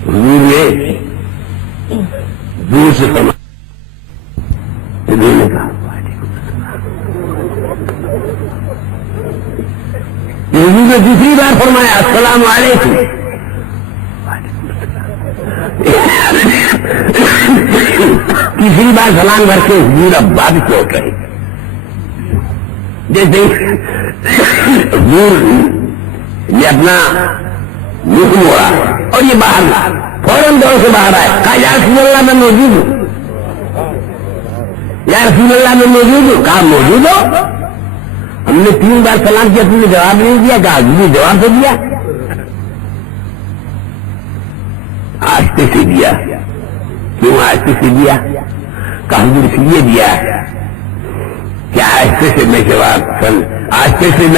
حضور نے دور سے فرمایا, کہا حضور نے دوسری بار فرمایا السلام علیکم. تیسری بار سلام کر کے حضور اب واپس لوٹ رہے. جیسے حضور نے اپنا منہ موڑا اور یہ باہر فوراً دور سے باہر آئے, کہا یا رسول اللہ میں موجود ہوں, یا رسول اللہ میں موجود ہوں. کہا موجود ہو؟ ہم نے 3 بار سلام کیا, تم نے جواب نہیں دیا. کہا حضور نے جواب تو دیا, آہستہ سے دیا. کیوں آہستہ سے دیا؟ کہا حضور اس لیے دیا کہ آہستہ سے میں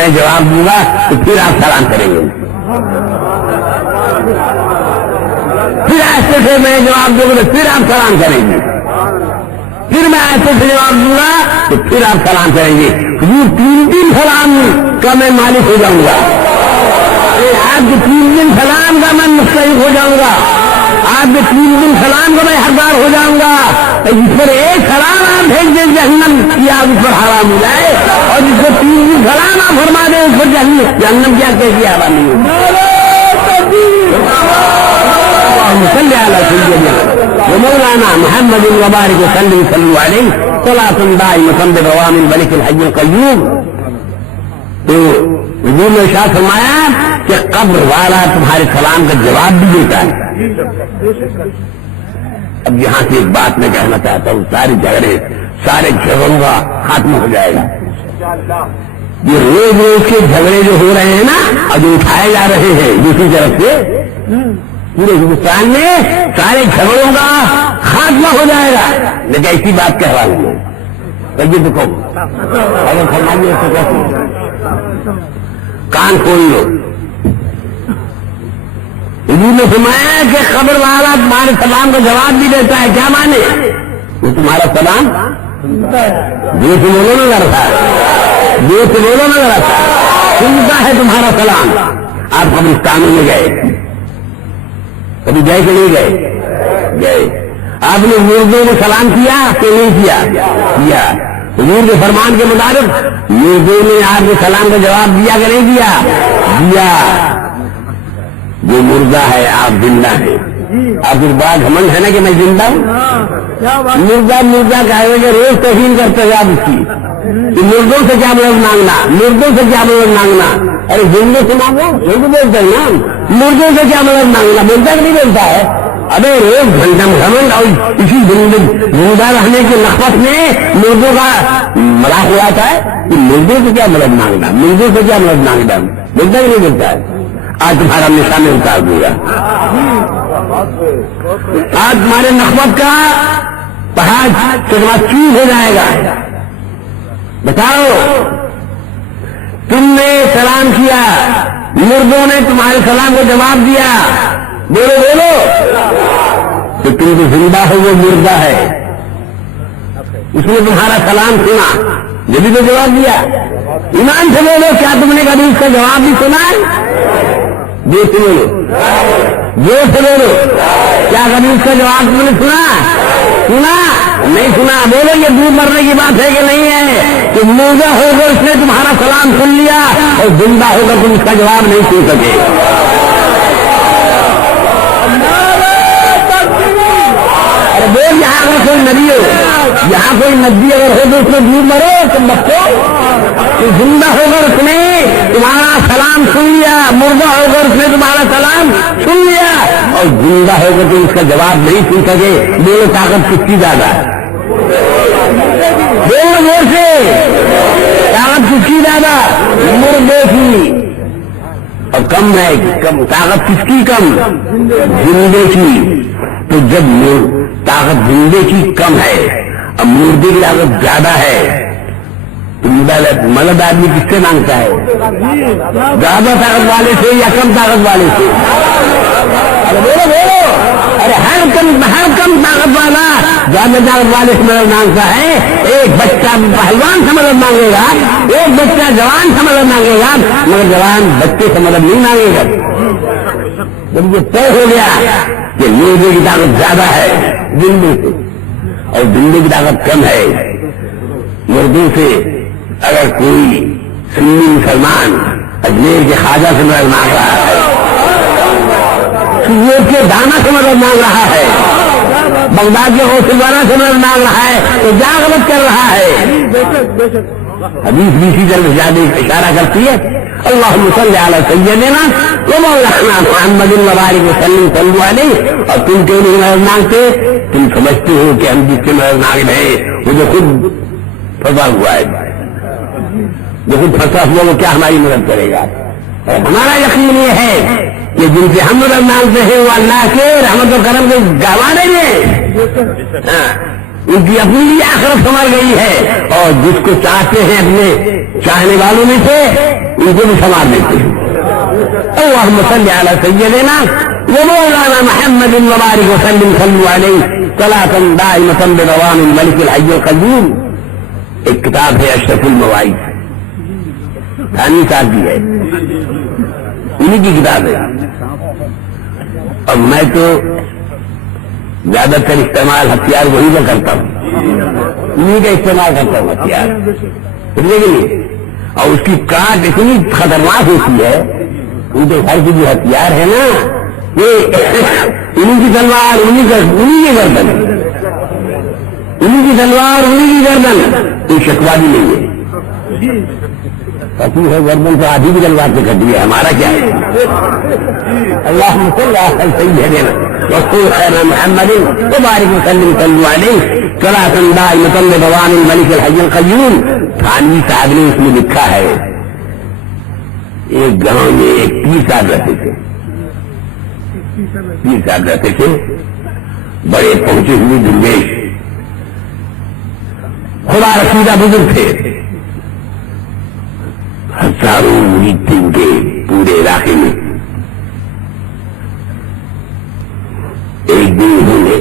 جواب دوں گا تو پھر آپ سلام کریں گے. پھر آہستہ سے میں جواب دوں گا تو پھر آپ سلام کریں گے. پھر میں آہستہ سے جواب دوں گا تو پھر آپ سلام کریں گے. حضور 3 سلام کا میں مالک ہو جاؤں گا, آپ کے 3 سلام کا میں مستحق ہو جاؤں گا, آپ کے 3 سلام کا میں حقدار ہو جاؤں گا. جس پر ایک سلام آپ بھیج دیں جہنم کی آگ اس پر حرام ہو جائے, اور جس کو 3 سلام آپ فرما دیں اس پر جہنم کیا کیسی حرام نہیں ہوگی. صلی علی سیدنا مولانا محمد وبارک وسلم صلی علیہ صلاۃ دائمۃ بدوام الملک الحی القیوم. تو حضور نے ارشاد فرمایا کہ قبر والا تمہارے سلام کا جواب بھی دیتا ہے۔ اب یہاں سے ایک بات میں کہنا چاہتا ہوں، سارے جھگڑوں کا خاتمہ ہو جائے گا۔ یہ روز روز کے جھگڑے جو ہو رہے ہیں نا اور جو اٹھائے جا رہے ہیں دوسری طرف سے، پورے ہندوستان میں سارے جھگڑوں کا خاتمہ ہو جائے گا۔ لیکن ایسی بات کہہ رہا ہوں تو کہوں اگر فرمائیے تو کیسے کان کھول لو۔ حضور نے فرمایا کہ قبر والا تمہارے سلام کا جواب بھی دیتا ہے، کیا مانے؟ وہ تمہارا سلام جو سے بولو نہ کرتا ہے، جو سے بولو نہ کرتا ہے، سنتا ہے تمہارا سلام۔ آپ قبرستانوں میں گئے، کبھی گئے کہ نہیں گئے؟ آپ نے مردوں کو سلام کیا کہ نہیں کیا؟ حضور کے فرمان کے مطابق مردوں نے آپ کے سلام کا جواب دیا کہ نہیں دیا؟ جو مردہ ہے آپ زندہ ہیں۔ آپ اس بات گھمنڈ ہے نا کہ میں زندہ ہوں؟ مردہ کہے کہ روز توہین کرتے ہیں آپ اس کی کہ مردوں سے کیا مدد مانگنا، ارے زندوں سے مانگو، زندہ بولتے ہیں نا، مردوں سے کیا مدد مانگنا، مردہ نہیں بولتا ہے۔ ابے روز گھمنڈ اور اسی زندہ رہنے کے نفرت میں مردوں کا مذاق اڑاتا ہے کہ مردوں سے کیا مدد مانگنا، مردہ نہیں بولتا ہے۔ آج تمہارا نشانہ اتار دوں گا، آج تمہارے نخوت کا پہاڑ چور ہو جائے گا۔ بتاؤ، تم نے سلام کیا، مردوں نے تمہارے سلام کو جواب دیا، بولو تو تم جو زندہ ہو وہ مردہ ہے، اس نے تمہارا سلام سنا، جبھی تو جواب دیا۔ ایمان سے بولو، کیا تم نے کبھی اس کا جواب بھی سنا ہے؟ جو سے بولو، کیا کبھی اس کا جواب تم نے سنا؟ نہیں سنا؟ بولو، یہ دور مرنے کی بات ہے کہ نہیں ہے کہ مردہ ہو کر اس نے تمہارا سلام سن لیا اور زندہ ہو کر تم اس کا جواب نہیں سن سکے؟ ارے بول، یہاں اگر کوئی نبی اگر ہو تو اس میں دور مرو تم بچو، زندہ ہو کر اس نے تمہارا سلام سن لیا، مردہ ہو کر اس نے تمہارا سلام سن لیا اور زندہ ہو کر تم اس کا جواب نہیں سن سکے۔ بولو، طاقت کس کی زیادہ ہے؟ بولو زور سے، طاقت کس کی زیادہ؟ مردے کی۔ اور کم ہے، طاقت کس کی کم؟ زندے کی۔ تو جب طاقت زندے کی کم ہے اب مردے کی طاقت زیادہ ہے تو مرد آدمی کس سے مانگتا ہے؟ زیادہ طاقت والے سے یا کم طاقت والے سے؟ ارے بولو، ارے ہر کم طاقت والا زیادہ طاقت والے سے مدد مانگتا ہے۔ ایک بچہ پہلوان سے مدد مانگے گا، ایک بچہ جوان سے مدد مانگے گا، مگر جوان بچے سے مدد نہیں مانگے گا۔ جب یہ طے ہو گیا کہ مردے کی طاقت زیادہ ہے زندے سے اور زندے کی طاقت کم ہے مردوں سے، اگر کوئی سنی مسلمان اجمیر کے خواجہ سے مدد مانگ رہا ہے، سورج کے دانا سے مدد مانگ رہا ہے، بغداد کے غوث سے مدد مانگ رہا ہے تو کیا غلط کر رہا ہے؟ حدیث بھی اسی طرح زیادہ اشارہ کرتی ہے، اللہم صلی علی سیدنا و مولانا محمد وبارک وسلم صلو علیہ۔ اور تم کیوں نہیں مدد مانگتے؟ تم سمجھتے ہو کہ ہم جس سے مدد مانگ رہے ہیں وہ جو خود پھنسا ہوا ہے، جو خود پھنسا ہوا وہ کیا ہماری مدد کرے گا؟ ہمارا یقین یہ ہے کہ جن سے ہم مدد مانگتے ہیں وہ اللہ کے رحمت و کرم کے گوانے میں ان کی اپنی بھی آخرت سنور گئی ہے، اور جس کو چاہتے ہیں اپنے چاہنے والوں میں سے ان کو بھی سنوار دیتے ہیں۔ اللہم صلی علی سیدنا و مولانا محمد وبارک وسلم صلو علیہ صلاۃ دائمۃ بدوام الملک الحی القیوم۔ ایک کتاب ہے اشرف المواعظ، ثانی صاحب کی ہے، انہی کی کتاب ہے، اور میں تو زیادہ تر استعمال ہتھیار وہی میں کرتا ہوں، انہی کا استعمال کرتا ہوں ہتھیار، سمجھے کہ نہیں؟ اور اس کی کاٹ اتنی خطرناک ہوتی ہے، ان کے گھر کی جو ہتھیار ہے نا یہ انہی کی تلوار انہی کی گردن، انہی کی تلوار انہی کی گردن، کوئی شکوا بھی نہیں ہے۔ فقیر ہے گردن سے آدھی بھی جلوات سے کر دیا، ہمارا کیا ہے؟ اللہم صلی علی سیدنا وسلم محمد وبارک وسلم صلو علیہ صلاۃ دائمۃ بدوام الملک الحی القیوم۔ تھانوی صاحب نے اس میں لکھا ہے ایک گاؤں میں ایک پیر صاحب رہتے تھے، پیر صاحب رہتے تھے، بڑے پہنچے ہوئے درویش، خدا رسیدہ بزرگ تھے، ہزاروں مرید تھے ان کے پورے علاقے میں۔ ایک دن انہوں نے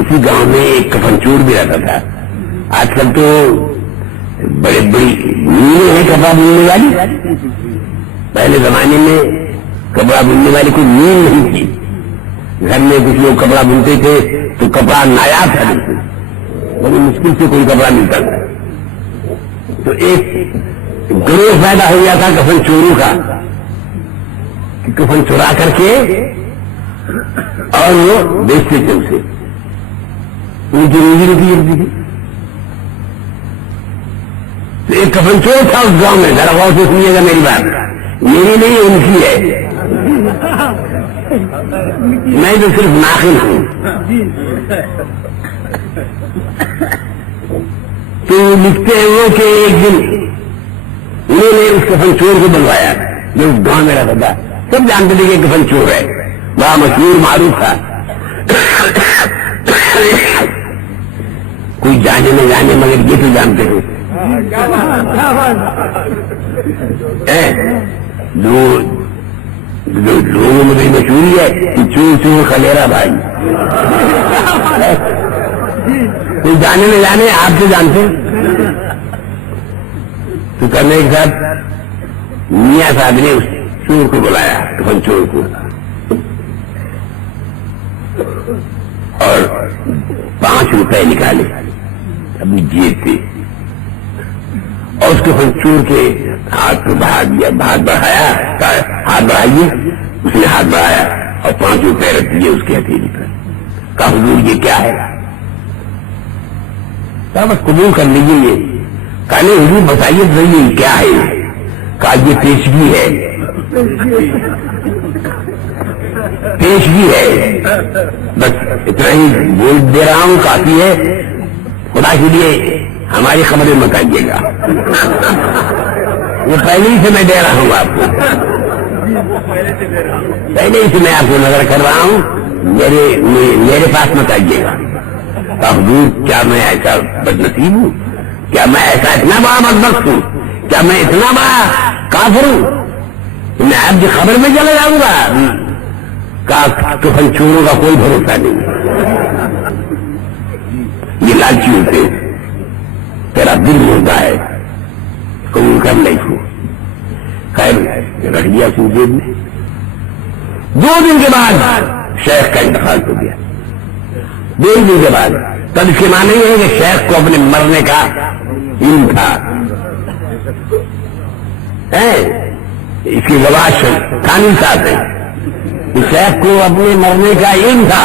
اسی گاؤں میں ایک کفن چور بھی رہتا تھا۔ آج کل تو بڑے بڑی میلیں ہیں کپڑا بننے والی، پہلے زمانے میں کپڑا بننے والی کوئی میل نہیں تھی، گھر میں کچھ لوگ کپڑا بنتے تھے تو کپڑا نایاب تھا، بالکل بڑی مشکل سے کوئی کپڑا ملتا تھا۔ تو ایک گروہ پیدا ہو گیا تھا کفن چوروں کا، کفن چورا کر کے اور وہ بیچتے تھے اسے، ان کی روزی روٹی ہوتی تھی۔ تو ایک کفن چور تھا اس گاؤں میں، ذرا غور سے سنیے گا میری بات، میری نہیں ان کی ہے، میں تو صرف ناقل ہوں۔ تو لکھتے ہیں وہ کہ ایک دن انہوں نے اس کفن چور کو بلوایا جو اس گاؤں میں رہتا تھا، سب جانتے تھے کہ کفن چور ہے، بڑا مشہور معروف تھا، کوئی جانے نہ جانے مگر یہ تو جانتے ہو لوگوں میں بھی مشہوری ہے کہ چور چور خلیرا بھائی، کوئی جانے نہ جانے آپ تو جانتے۔ تو کرنے کے ساتھ میاں صاحب نے اس چور کو بلایا، کفن چور کو، اور 5 روپے نکالے ابھی جیب سے، اور اس کفن چور کے ہاتھ کو بڑھا دیا، ہاتھ بڑھایا، ہاتھ بڑھائیے، اس نے ہاتھ بڑھایا اور 5 روپے رکھ دیے اس کے ہتھیلی پر۔ کہا حضور یہ کیا ہے؟ کہا بس قبول کر لیجیے یہ۔ کہا نہیں حضور بتائیے تو یہ کیا ہے؟ کہا یہ پیشگی ہے، پیشگی ہے، بس اتنا ہی بول دے رہا ہوں کافی ہے، خدا کے لیے ہماری خبریں مت آئیے گا، یہ پہلے ہی سے میں دے رہا ہوں آپ کو، پہلے ہی سے میں آپ کو نظر کر رہا ہوں، میرے پاس مت آئیے گا۔ حضور کیا میں ایسا بد نصیب ہوں؟ کیا میں ایسا اتنا بڑا بدبخت ہوں؟ کیا میں اتنا بڑا کافر ہوں؟ میں آپ کی خبر میں چلا جاؤں گا؟ کفن چوروں کا کوئی بھروسہ نہیں، یہ لالچی ہوتے، تیرا دل ہوتا ہے قبول کر لے کو، خیر رکھ دیا اس جیب میں۔ 2 دن کے بعد شیخ کا انتقال ہو گیا، 2 دن کے بعد۔ تب اس کے معنی یہ ہے کہ شیخ کو اپنے مرنے کا علم تھا، اس کی گواہ تھانوی صاحب ہے، شیخ کو اپنے مرنے کا علم تھا،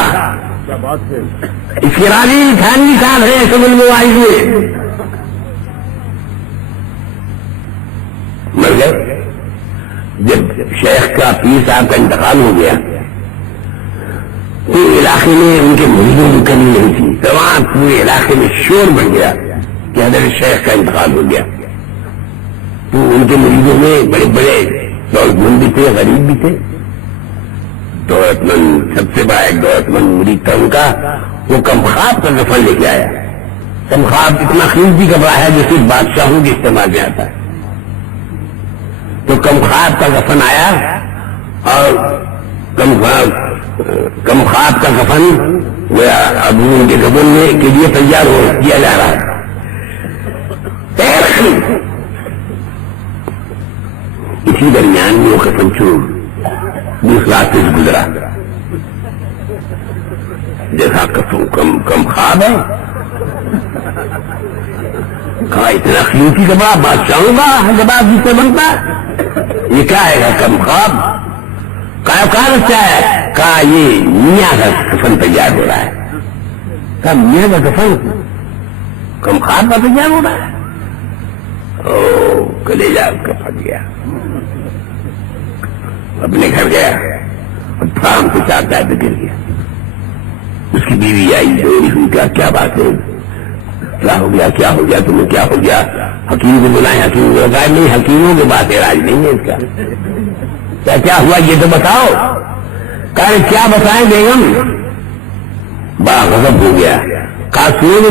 اس کی راضی تھانوی صاحب ہے سب المواعظ میں، مر گئے۔ جب شیخ کا پیر صاحب کا انتقال ہو گیا تو علاقے میں ان کے مریدوں کی کمی نہیں تھی، تمام پورے علاقے میں شور بڑھ گیا کہ حضرت شیخ کا انتقال ہو گیا۔ تو ان کے مریدوں میں بڑے بڑے دولت مند بھی تھے، غریب بھی تھے۔ دولت مند سب سے بڑا ایک دولت مند مرید تھا ان کا، وہ کمخاب کا کفن لے کے آیا۔ کمخاب اتنا قیمتی کپڑا ہے جو صرف بادشاہوں کے استعمال میں آتا ہے۔ تو کمخاب کا کفن آیا اور کمخاب کا کفن اب ان کے کفن میں کے لیے تیار ہو کیا جا رہا ہے۔ اسی درمیان میں وہ کفن چور اس راستے سے گزرا، دیکھا کم خواب ہے، کہا اتنا قیمتی کباب بادشاہوں کا کباب جس سے بنتا، یہ کیا ہے کم خواب؟ کہاں بچہ ہے؟ کہا یہ میاں کا کفن تیار ہو رہا ہے۔ کہا میاں کا کفن کم خواب کا تیار ہو رہا ہے؟ کلیجہ اس کا پھٹ گیا. اپنے گھر گیا اور پھام سے چاہتا ہے تو گر گیا. اس کی بیوی آئی ہوئی کیا بات ہے, کیا ہو گیا تمہیں, کیا ہو گیا؟ حکیم کو بلائیں. حکیم کو کہا نہیں, حکیموں کے بات علاج نہیں ہے اس کا. کیا ہوا یہ تو بتاؤ. کہا کیا بتائیں بیگم. بڑا غضب ہو گیا. کہا سنو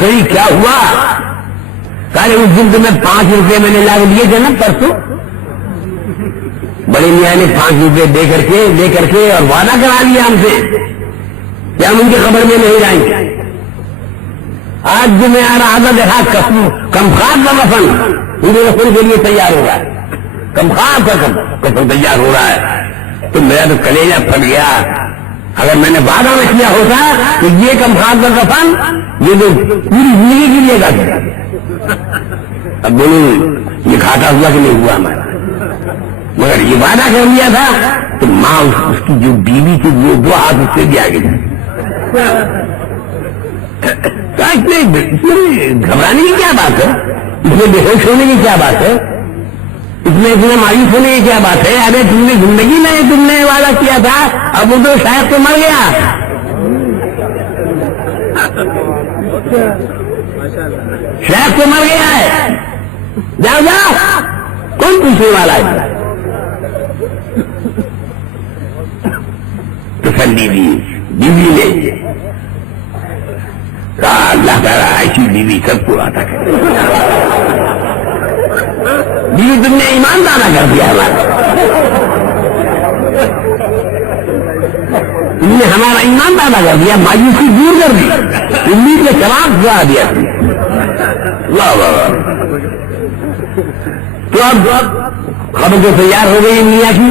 صحیح کیا ہوا. کہا اس دن تمہیں 5 روپے میں نے لا کے دیے تھے نا پرسوں. بڑے میاں نے 5 روپے دے کر کے اور وعدہ کرا لیا ہم سے کہ ہم ان کی خبر میں نہیں جائیں گے. آج جو میں آ رہا تھا دیکھا کمخار کا وفن ان رسول کے لیے تیار ہو رہا ہے. کمخار کا کفن تیار ہو رہا ہے. تو میرا تو کلیجہ پھٹ گیا. اگر میں نے وعدہ میں کیا ہوتا تو یہ کمخار کا کفن یہ تو پوری زندگی کے لیے گا. اب بولو یہ گھاٹا ہوا کہ نہیں ہوا ہمارا. مگر یہ وعدہ کر لیا تھا تو ماں اس کی جو بیوی تھی وہ 2 ہاتھ اس سے بھی آگے جائے. اس میں گھبرانے کی کیا بات ہے, اس میں بے ہوش ہونے کی کیا بات ہے, اس میں اتنے مایوس ہونے کی کیا بات ہے. ارے تم نے زندگی میں تم نے وعدہ کیا تھا, اب وہ تو شاید تو مر گیا. شاید تو مر گیا ہے. جاؤ کون پوچھنے والا ہے. تسلی دی بیوی نے. کہا اللہ تعالیٰ ایسی بیوی سب کو عطا کرے. بیوی تم نے ایمان دانا کر دیا ہمارا. تم نے ہمارا ایمان دانا کر دیا, مایوسی دور کر دی, امید کے چراغ جلا دیا. واہ واہ واہ. تو اب خبر تو تیار ہو گئی میاں کی,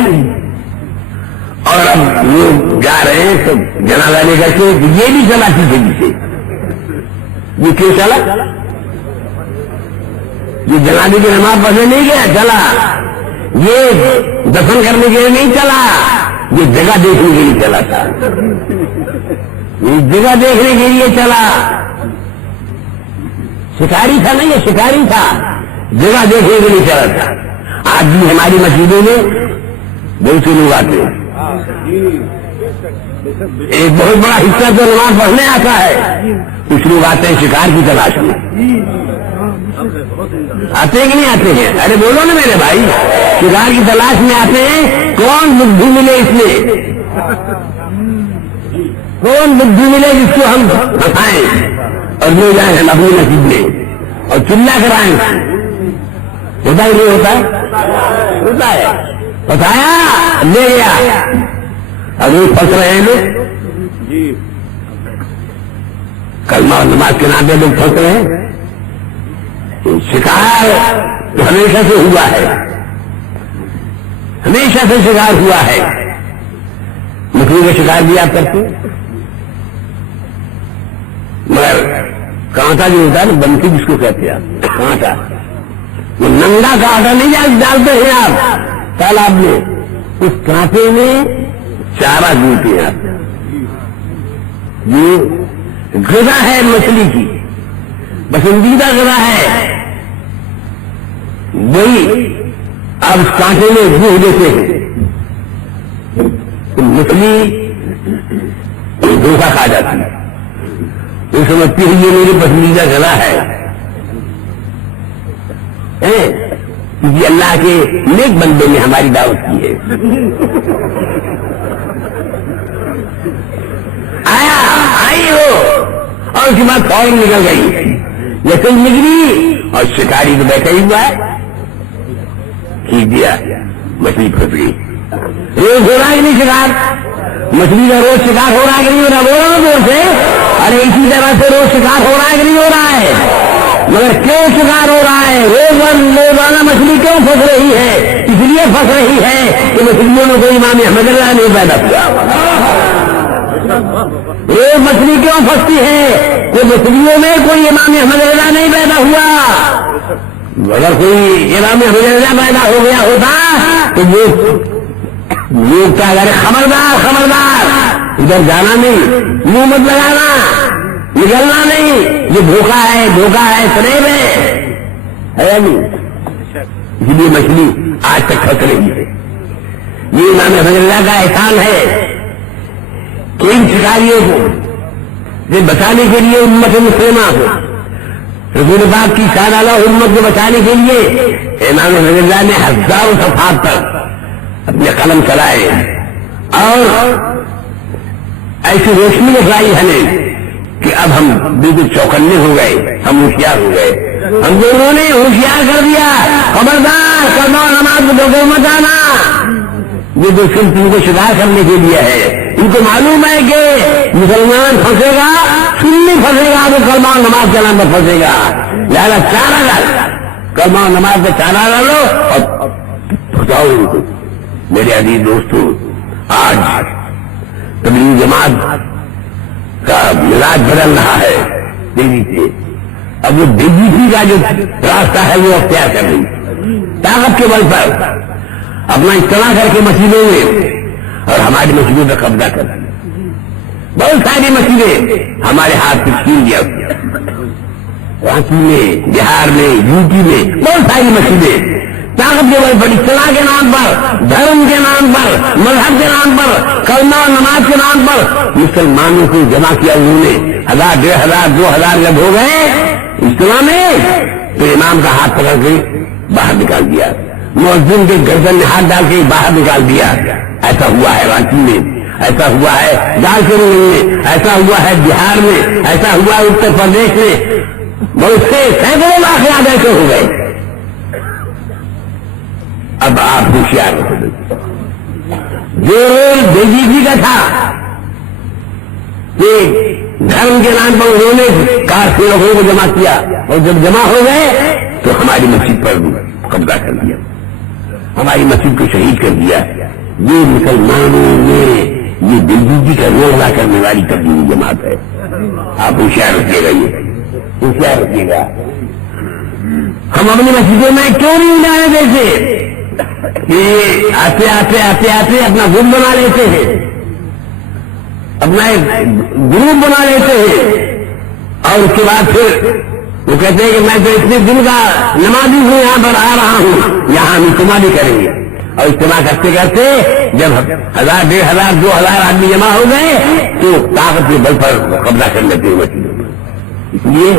اور اب لوگ جا رہے ہیں سب جنازہ لے کر کے. یہ بھی چلا پیچھے پیچھے. یہ کیوں چلا؟ یہ جنازے کی نماز پڑھنے نہیں گیا, چلا. یہ دفن کرنے کے لیے نہیں چلا, یہ جگہ دیکھنے کے لیے چلا تھا. یہ جگہ دیکھنے کے لیے چلا. شکاری تھا نہیں, یہ شکاری تھا, جگہ دیکھنے کے لیے چلا تھا. آج بھی ہماری مسجدوں میں بہت سے لوگ آتے ہیں. ایک بہت بڑا حصہ جو نماز پڑھنے آتا ہے, کچھ لوگ آتے ہیں شکار کی تلاش میں. آتے ہیں کہ نہیں آتے ہیں؟ ارے بولو نا میرے بھائی, شکار کی تلاش میں آتے ہیں. کون بدھو ملے اس میں, کون بدھو ملے جس کو ہم بتائیں اور لے جائیں ہم اپنی مسجد میں اور چلا کرائیں. ہوتا ہی نہیں ہوتا, ہوتا ہے. بتایا لے گیا. ابھی پھنس رہے ہیں لوگ, کلمہ اور نماز کے نام پہ لوگ پھنس رہے ہیں. شکار ہمیشہ سے ہوا ہے, ہمیشہ سے شکار ہوا ہے. مچھلی کا شکار بھی آپ کرتے, مگر کانٹا جو ہوتا ہے نا, بنسی جس کو کہتے ہیں آپ, کانٹا, وہ ننگا کانٹا نہیں ڈالتے ہیں آپ تالاب میں. اس کانٹے میں چارہ ڈالتے ہیں آپ. یہ غذا ہے مچھلی کی, پسندیدہ غذا ہے, وہی آپ اس کانٹے میں روح دیتے ہیں. تو مچھلی دھوکہ کھا جاتی ہے, وہ سمجھتی ہے یہ میری پسندیدہ غذا ہے. کیونکہ اللہ کے نیک بندے نے ہماری دعوت کی ہے. آئی ہو اور اس کے بعد فوراً نکل گئی. جیسے نکلی اور شکاری تو بیٹھا ہی ہوا ہے, کھینچ دیا, مچھلی پھنس گئی. روز ہو رہا ہے نہیں شکار, مچھلی کا روز شکار ہو رہا ہے کہ نہیں ہو رہا, بول رہا ہوں زور سے. ارے اسی طرح سے روز شکار ہو رہا ہے کہ نہیں ہو رہا ہے. مگر کیوں شکار ہو رہا ہے؟ روزانہ مچھلی کیوں پھنس رہی ہے؟ اس لیے پھنس رہی ہے کہ مچھلیوں میں کوئی امام احمد اللہ نہیں پیدا ہوا. روز مچھلی کیوں پھنستی ہے کہ مچھلیوں میں کوئی امام احمد اللہ نہیں پیدا ہوا. اگر کوئی امام احمد اللہ پیدا ہو گیا ہوتا تو وہ کیا کرے, خبردار خبردار, ادھر جانا نہیں, منہ مت لگانا, نکلنا نہیں, یہ دھوکہ ہے, دھوکہ ہے, فریب ہے. ہے نہیں، اسی لیے مچھلی آج تک پھنس رہی ہے۔ یہ امام رحمۃ اللہ کا احسان ہے کہ ان شکاریوں کو یہ بچانے کے لیے امت مسلمہ کو، رسول پاک کی سالانہ امت کو بچانے کے لیے امام رحمۃ اللہ نے ہزاروں صفحات پر اپنے قلم چلائے اور ایسی روشنی دکھائی ہمیں کہ اب ہم بالکل چوکنے ہو گئے، ہم ہوشیار ہو گئے، ہم دونوں نے ہوشیار کر دیا، خبردار کلمہ اور نماز کو دھوکے مت آنا۔ یہ تو صرف ان کو شکار کرنے کے لیے ہے، ان کو معلوم ہے کہ مسلمان پھنسے گا، سنی پھنسے گا تو کلمہ اور نماز کے نام پر پھنسے گا، لہٰذا چارہ ڈال، کلمہ اور نماز پہ چارہ ڈالو اور پھنساؤ ان کو۔ میرے عزیز دوستو، آج تبلیغ جماعت کا مزاج بدل رہا ہے تیزی سے، اب وہ DGP کا جو راستہ ہے وہ اختیار کر رہی، طاقت کے بل پر اپنا اجتماع کر کے مسجدوں میں اور ہماری مسجدوں پہ قبضہ کر رہی۔ بہت ساری مسجدیں ہمارے ہاتھ سے چھین لیا، رانچی میں، بہار میں، UP میں بہت ساری مسجدیں طاقت کے بل پر، اجتماع کے نام پر، دھرم کے نام پر، مذہب کے نام پر، کلمہ اور نماز کے نام پر مسلمانوں کو جمع کیا انہوں نے۔ 1000 1500 2000 جب ہو گئے اجتماع میں تو امام کا ہاتھ پکڑ کے باہر نکال دیا، مؤذن کے گردن میں ہاتھ ڈال کے باہر نکال دیا۔ ایسا ہوا ہے رانچی میں، ایسا ہوا ہے جالچری میں، ایسا ہوا ہے بہار میں، ایسا ہوا ہے اتر پردیش میں، بہت سے سینکڑوں واقعات ایسے ہو گئے۔ اب آپ ہوشیار ہو گئے، جو رول DGP کا تھا کہ دھرم کے نام پر انہوں نے کافی لوگوں کو جمع کیا اور جب جمع ہو گئے تو ہماری مسجد پر قبضہ کر دیا، ہماری مسجد کو شہید کر دیا۔ یہ مسلمانوں میں یہ DGP کا رول ادا کرنے والی تبلیغی جماعت ہے۔ آپ ہوشیار رکھیے گا، یہ ہوشیار رکھیے گا۔ ہم اپنی مسجدوں میں کیوں نہیں جانے دیتے کہ آتے آتے آتے آتے اپنا گروپ بنا لیتے ہیں، اپنا ایک گروپ بنا لیتے ہیں اور اس کے بعد پھر وہ کہتے ہیں کہ میں تو اتنے دن کا نمازی ہوں، یہاں پر آ رہا ہوں، یہاں ہم اجتماع بھی کریں گے۔ اور اجتماع کرتے کرتے جب 1000 1500 2000 آدمی جمع ہو گئے تو طاقت کے بل پر قبضہ کر لیتے ہیں مسجدوں میں۔ اس لیے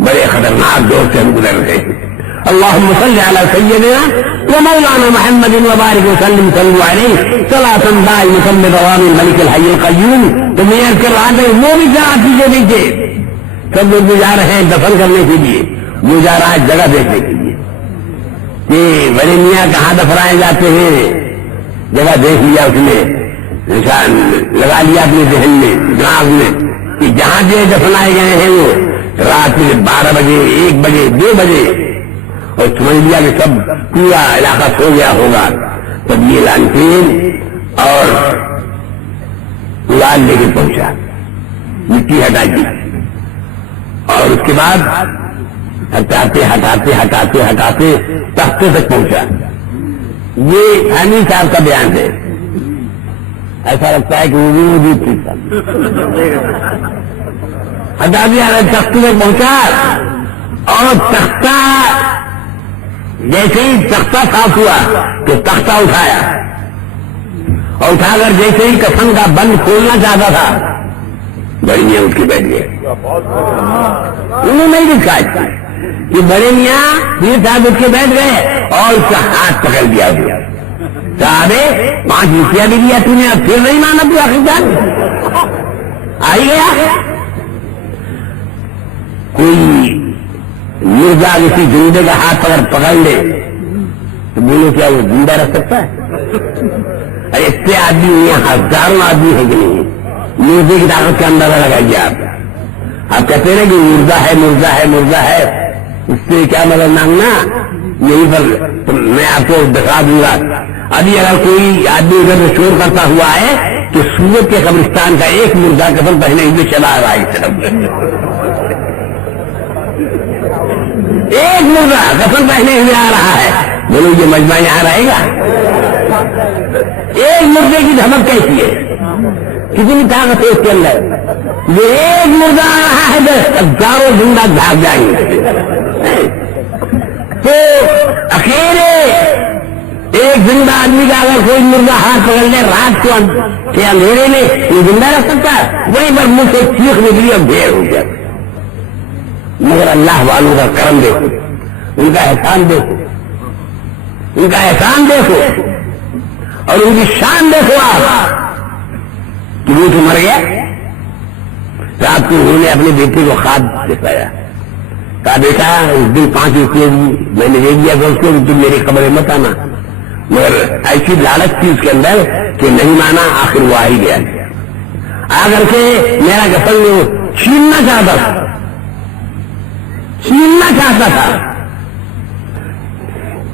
بڑے خطرناک دور سے ہم گزر رہے ہیں۔ اللهم صل على سيدنا ومولانا محمد وبارك وسلم صلوا عليه صلاة دائمة بدوام الملك الحي القيوم۔ تو میں عرض کر رہا تھا وہ بھی جا چیزیں دیکھے، سب لوگ جا رہے ہیں دفن کرنے کے لیے، وہ جا رہا ہے جگہ دیکھنے کے لیے کہ بڑے میاں کہاں دفنائے جاتے ہیں، جگہ دیکھ لیا، اس نے نشان لگا لیا اپنے ذہن میں، دماغ میں کہ جہاں جو دفنائے گئے ہیں وہ رات میں 12 بجے 1 بجے 2 بجے، اور سمجھ لیا کہ سب پورا علاقہ سو گیا ہوگا، تب یہ لانٹین اور لال لے کے پہنچا، مٹی ہٹا دی اور اس کے بعد ہٹاتے ہٹاتے ہٹاتے ہٹاتے تختے تک پہنچا۔ یہ حامی صاحب کا بیان ہے، ایسا لگتا ہے کہ وہ بھی موجود تھی، ہٹا دیا، تختے تک پہنچا اور تختہ جیسے ہی تختہ صاف ہوا تو تختہ اٹھایا اور اٹھا کر جیسے ہی کفن کا بند کھولنا چاہتا تھا بڑے میاں اٹھ کے بیٹھ گئے۔ انہوں نے نہیں دکھا کہ بڑے میاں پھر صاحب اٹھ کے بیٹھ گئے اور اس کا ہاتھ پکڑ دیا گیا، صاحب 5 روپیہ بھی دیا تم نے، اب پھر نہیں مانا تو آخر جان آئی گیا۔ کوئی مرزا کسی زندے کا ہاتھ پکڑ لے تو بولو کیا وہ زندہ رہ سکتا ہے؟ اتنے آدمی ہوئے، ہزاروں آدمی ہے کہ نہیں، مرزے کی طاقت کا اندازہ لگائیے آپ کہتے ہیں کہ مرزا ہے مرزا ہے مرزا ہے، اس سے کیا مدد مانگنا، یہی پر میں آپ کو دکھا دوں گا۔ ابھی اگر کوئی آدمی ادھر شور کرتا ہوا ہے تو سورت کے قبرستان کا ایک مرزا کفن پہنے ہوئے چلا آ رہا ہے اس طرف، ایک مرزا کفن پہنے ہوئے آ رہا ہے، بولو یہ مجمع یہاں رہے گا؟ ایک مردے کی دھمک کیسی ہے، کتنی طاقت ہے اس کے اندر، یہ ایک مردہ آ رہا ہے بس ہزاروں زندہ بھاگ جائیں گے۔ تو اکیلے ایک زندہ آدمی کا اگر کوئی مردہ ہاتھ پکڑ لے رات کے اندھیرے میں یہ زندہ رہ سکتا ہے؟ وہیں پر منہ سے چیخ نکلی اور ڈھیر ہو گیا. مگر اللہ والوں کا کرم دیکھو، ان کا احسان دیکھو، ان کا احسان دیکھو اور ان کی شان دیکھو آپ کہ وہ تو مر گیا. رات کو انہوں نے اپنے بیٹے کو خواب دکھایا، کہا بیٹا اس دن 5 روپئے میں نے دے دیا تھا اس کو، تم میری قبر مت آنا. مگر ایسی لالچ تھی اس کے اندر کہ نہیں مانا، آخر وہ آ ہی گیا. آ کر کے میرا کفن وہ چھیننا چاہتا تھا، چھیننا چاہتا تھا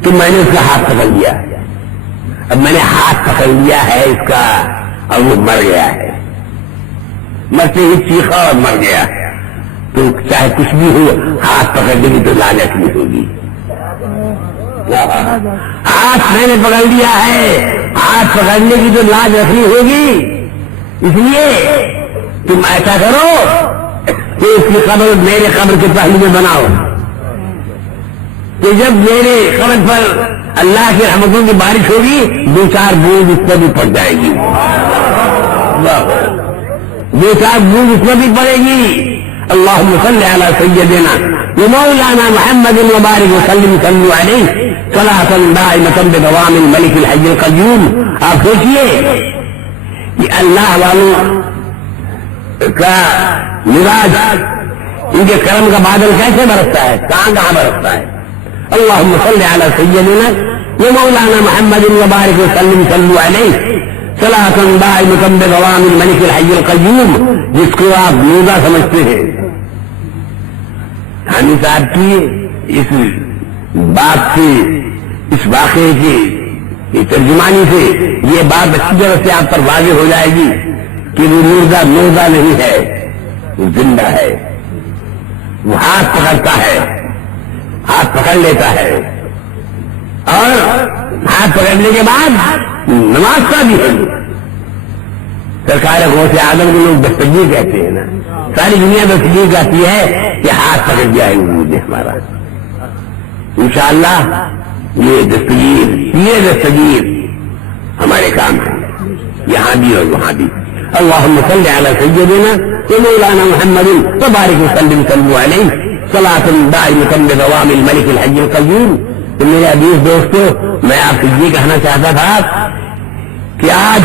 تو میں نے اس کا ہاتھ پکڑ لیا. اب میں نے ہاتھ پکڑ لیا ہے اس کا اور وہ مر گیا ہے. مرتے ہی چیخا اور مر گیا. تو چاہے کچھ بھی ہو ہاتھ پکڑنے کی تو لالچ نہیں ہوگی. ہاتھ میں نے پکڑ لیا ہے، ہاتھ پکڑنے کی تو لاج رکھنی ہوگی. اس لیے تم ایسا کرو کہ اس کی قبر میرے قبر کے پہلو میں بناؤ کہ جب میرے قبر پر اللہ کی رحمتوں کی بارش ہوگی 2-4 بوند اس پر بھی پڑ جائے گی، 2-4 بوند اس پر بھی پڑے گی. اللهم صل على سيدنا ومولانا محمد وبارك وسلم صلوا عليه صلاة دائمة بدوام الملك الحي القيوم. آپ سوچئے کہ اللہ والوں کا مزاج ان کے کرم کا بادل کیسے برستا ہے، کہاں برستا ہے. اللهم صل على سيدنا ومولانا محمد وبارك وسلم صلوا عليه صلاة دائمة بدوام الملك الحي القيوم، جس کو آپ موزہ سمجھتے ہیں. حامی صاحب کی اس بات سے، اس واقعے کی ترجمانی سے یہ بات اچھی طرح سے آپ پر واضح ہو جائے گی کہ وہ مردہ نہیں ہے، وہ زندہ ہے. وہ ہاتھ پکڑتا ہے، ہاتھ پکڑ لیتا ہے اور ہاتھ پکڑنے کے بعد نوازتا بھی ہے. سرکار غوث اعظم کو لوگ دستگیر کہتے ہیں نا، ساری دنیا دستگیر کہتی ہے کہ ہاتھ پکڑ گیا ہے نے ہمارا. انشاءاللہ یہ دستگیر ہمارے کام ہے، یہاں بھی اور وہاں بھی. اللهم صل على سيدنا ومولانا محمد وبارك وسلم صلوا عليه صلاة دائمة بدوام الملك الحي القيوم. تو میرے عزیز دوستو، میں آپ سے یہ کہنا چاہتا تھا کہ آج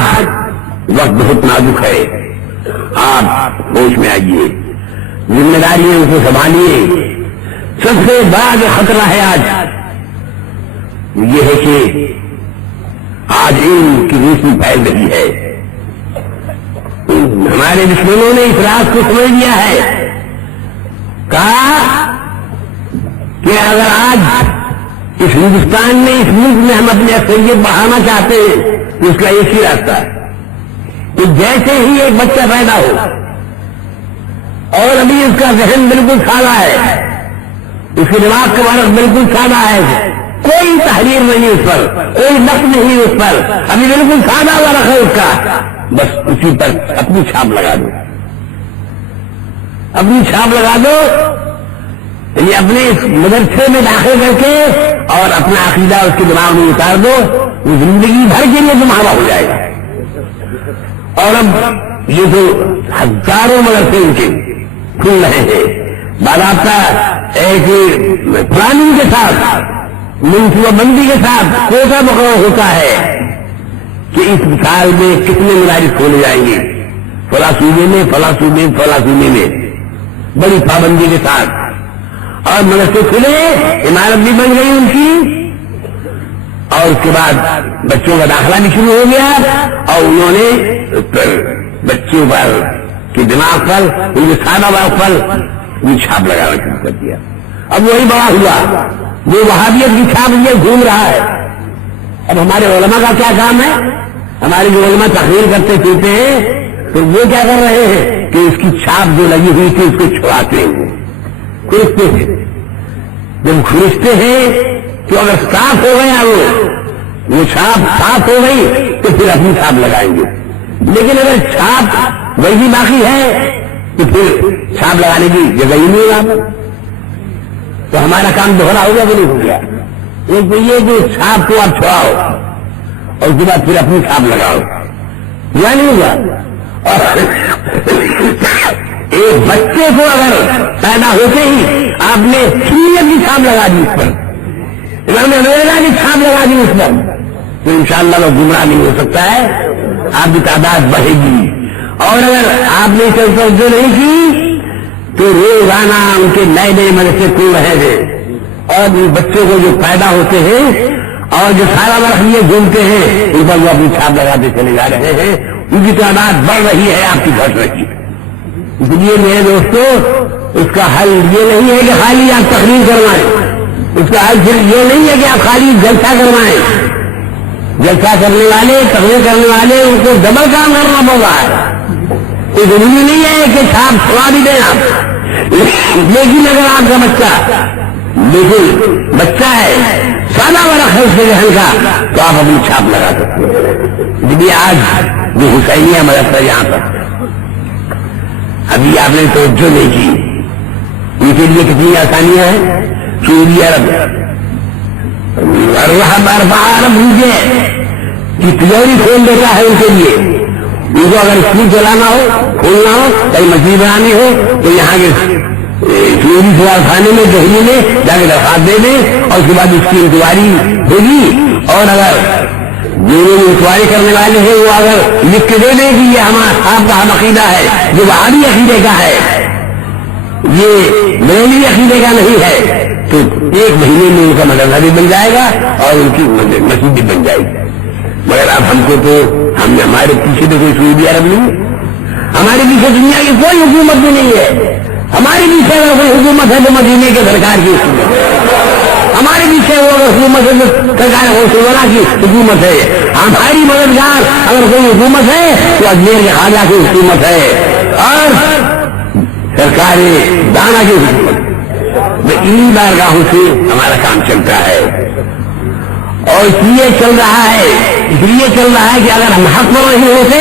وقت بہت نازک ہے. آپ ہوش میں آئیے، ذمہ داری ان کو سنبھالیے. سب سے بڑا جو خطرہ ہے آج یہ ہے کہ آج علم کی روشنی پھیل رہی ہے. ہمارے دشمنوں نے اس راز کو سمجھ لیا ہے، کہا کہ اگر آج اس ہندوستان میں، اس ملک میں ہم اپنی اکثریت بڑھانا چاہتے ہیں تو اس کا ایک ہی راستہ ہے کہ جیسے ہی ایک بچہ پیدا ہو اور ابھی اس کا ذہن بالکل سادہ ہے، اس کے دماغ کا ورق بالکل سادہ ہے، کوئی تحریر نہیں اس پر، کوئی نقد نہیں اس پر، ابھی بالکل سادہ ورق ہے اس کا، بس اسی پر اپنی چھاپ لگا دو، اپنی چھاپ لگا دو. یعنی اپنے اس مدرسے میں داخل کر کے اور اپنا عقیدہ اس کے دماغ میں اتار دو، وہ زندگی بھر کے لیے تمہارا ہو جائے گا. اور اب یہ تو ہزاروں مدرسے ان کے کھل رہے ہیں باضابطہ ایک پلاننگ کے ساتھ، منصوبہ بندی کے ساتھ کوٹا مقرر ہوتا ہے کہ اس سال میں کتنے مدارس کھولے جائیں گے، فلاں صوبے میں، فلاں صوبے میں، بڑی پابندی کے ساتھ. اور مدرسے کھلے، عمارت بھی بن گئی ان کی، اور اس کے بعد بچوں کا داخلہ بھی شروع ہو گیا اور انہوں نے بچوں پر کے دماغ پر، ان کے سادہ باغ پر بھی چھاپ لگانا شروع کر دیا. اب وہی بڑا ہوا، وہ وہابیت کی چھاپ یہ گھوم رہا ہے. اب ہمارے علماء کا کیا کام ہے؟ ہمارے جو علماء تقریر کرتے پھرتے ہیں تو وہ کیا کر رہے ہیں کہ اس کی چھاپ جو لگی ہوئی تھی اس کو چھڑاتے ہیں، کھرچتے ہیں. جب کھرچتے ہیں تو اگر صاف ہو گیا وہ چھاپ صاف ہو گئی تو پھر اپنی چھاپ لگائیں گے. لیکن اگر چھاپ وہی باقی ہے تو پھر چھاپ لگانے کی جگہ ہی نہیں ہوگا. تو ہمارا کام دوہرا ہو گیا کہ نہیں ہو گیا؟ ایک تو یہ کہ چھاپ کو آپ چھوڑاؤ اور اس کے بعد پھر اپنی چھاپ لگاؤ، یا نہیں ہوگا؟ اور ایک بچے کو اگر پیدا ہوتے ہی آپ نے سنت کی چھاپ لگا دی اس پر، امام امریکہ کی چھاپ لگا دی اس پر، تو انشاءاللہ وہ گمراہ نہیں ہو سکتا ہے، آپ کی تعداد بڑھے گی۔ اور اگر آپ نے اسے توجہ نہیں کی تو روزانہ ان کے نئے نئے مدرسے کھل رہے ہیں، اور بچوں کو جو پیدا ہوتے ہیں اور جو سارا وقت یہ گھومتے ہیں ان پر وہ اپنی چھاپ لگاتے چلے جا رہے ہیں، ان کی تعداد بڑھ رہی ہے، آپ کی گھٹ رہی ہے۔ اس لیے میرے دوستو، اس کا حل یہ نہیں ہے کہ خالی آپ تقریر کروائیں، اس کا حل صرف یہ نہیں ہے کہ آپ خالی جلسہ کروائیں۔ جلسہ کرنے والے، تقریر کرنے والے، ان کو ڈبل کام کرنا پڑ رہا ہے۔ کوئی ضروری نہیں ہے کہ چھاپ چھوڑا بھی دیں آپ، لیکن اگر آپ کا بچہ ہے سادہ ورق ہے اس کے ذہن کا، تو آپ اپنی چھاپ لگا سکتے ہیں۔ جبھی آج جو حسینیہ مدرسہ یہاں پر ابھی آپ نے توجہ نہیں کی، ان کے لیے کتنی آسانیاں ہیں۔ سعودی عرب عرب مجھے کی تجاری کھول دیتا ہے ان کے لیے، ان کو اگر اسکول چلانا ہو، کھولنا ہو، کہیں مسجد بنانی ہو تو یہاں کے سعودی سفارتخانے میں دہلی میں جا کے درخواست دے دیں، اور اس کے بعد اس کی انکوائری ہوگی، اور اگر جو انکوائری کرنے والے ہیں وہ اگر لکھ کے دے دیں کہ یہ ہمارا آپ کا ہم عقیدہ ہے، جو وہابی عقیدے کا ہے، یہ بریلوی عقیدے کا نہیں ہے، تو ایک مہینے میں ان کا مدرسہ بھی بن جائے گا اور ان کی مسجد بھی بن جائے گی۔ مگر اب ہم کو تو ہمارے پیچھے تو کوئی سعودی عرب نہیں ہے، ہمارے پیچھے دنیا کی کوئی حکومت بھی نہیں ہے۔ ہمارے پیچھے اگر کوئی حکومت ہے تو مدینے کے سرکار کی حکومت ہے، ہمارے پیچھے وہ اگر حکومت ہے تو سرکار غوث کی حکومت ہے، ہماری مددگار اگر کوئی حکومت ہے تو اجمیر کے خواجہ کی حکومت ہے، اور سرکار دانا کی حکومت۔ انہی بارگاہوں سے ہمارا کام چلتا ہے، اور اس لیے چل رہا ہے کہ اگر ہم حق پر نہیں ہوتے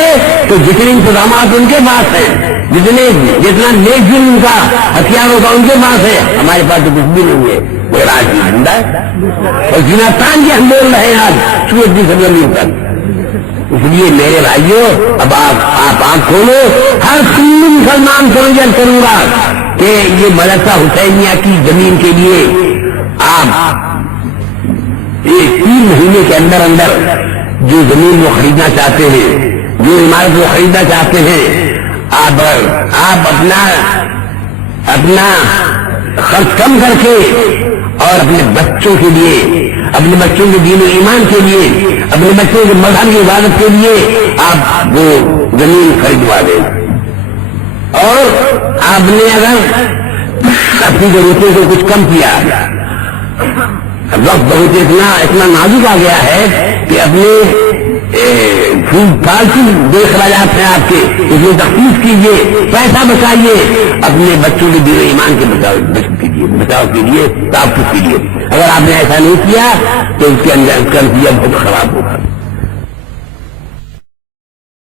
تو جتنے انتظامات ان کے پاس ہیں، جتنا نیک دل ان کا ہتھیار ہوگا ان کے پاس ہے، ہمارے پاس تو کچھ بھی نہیں ہے، مگر آج بھی زندہ ہے، اور جنا تان کے ہم بول رہے ہیں آج سورج کی سرزمین پر۔ اس لیے میرے بھائیوں، اب آپ آنکھ کھولو، ہر سنی مسلمان کو یہ کروں گا کہ یہ مدرسہ حسینیہ کی زمین کے لیے آپ 3 مہینے کے اندر جو زمین وہ خریدنا چاہتے ہیں، جو عمارت وہ خریدنا چاہتے ہیں، آپ اپنا خرچ کم کر کے اور اپنے بچوں کے لیے، اپنے بچوں کے دین و ایمان کے لیے، اپنے بچوں کے مذہب کی عبادت کے لیے آپ وہ زمین خریدوا دیں، اور آپ نے اگر اپنی ضرورتوں کو کچھ کم کیا، وقت بہت اتنا نازک آ گیا ہے کہ اپنے فالتو بے اخراجات ہیں آپ کے، اس میں تخفیف کیجیے، پیسہ بچائیے، اپنے بچوں کے دین و ایمان کے بچاؤ کے لیے، تحفظ کے لیے۔ اگر آپ نے ایسا نہیں کیا تو اس کے اندر اس کا نتیجہ بہت خراب ہوگا۔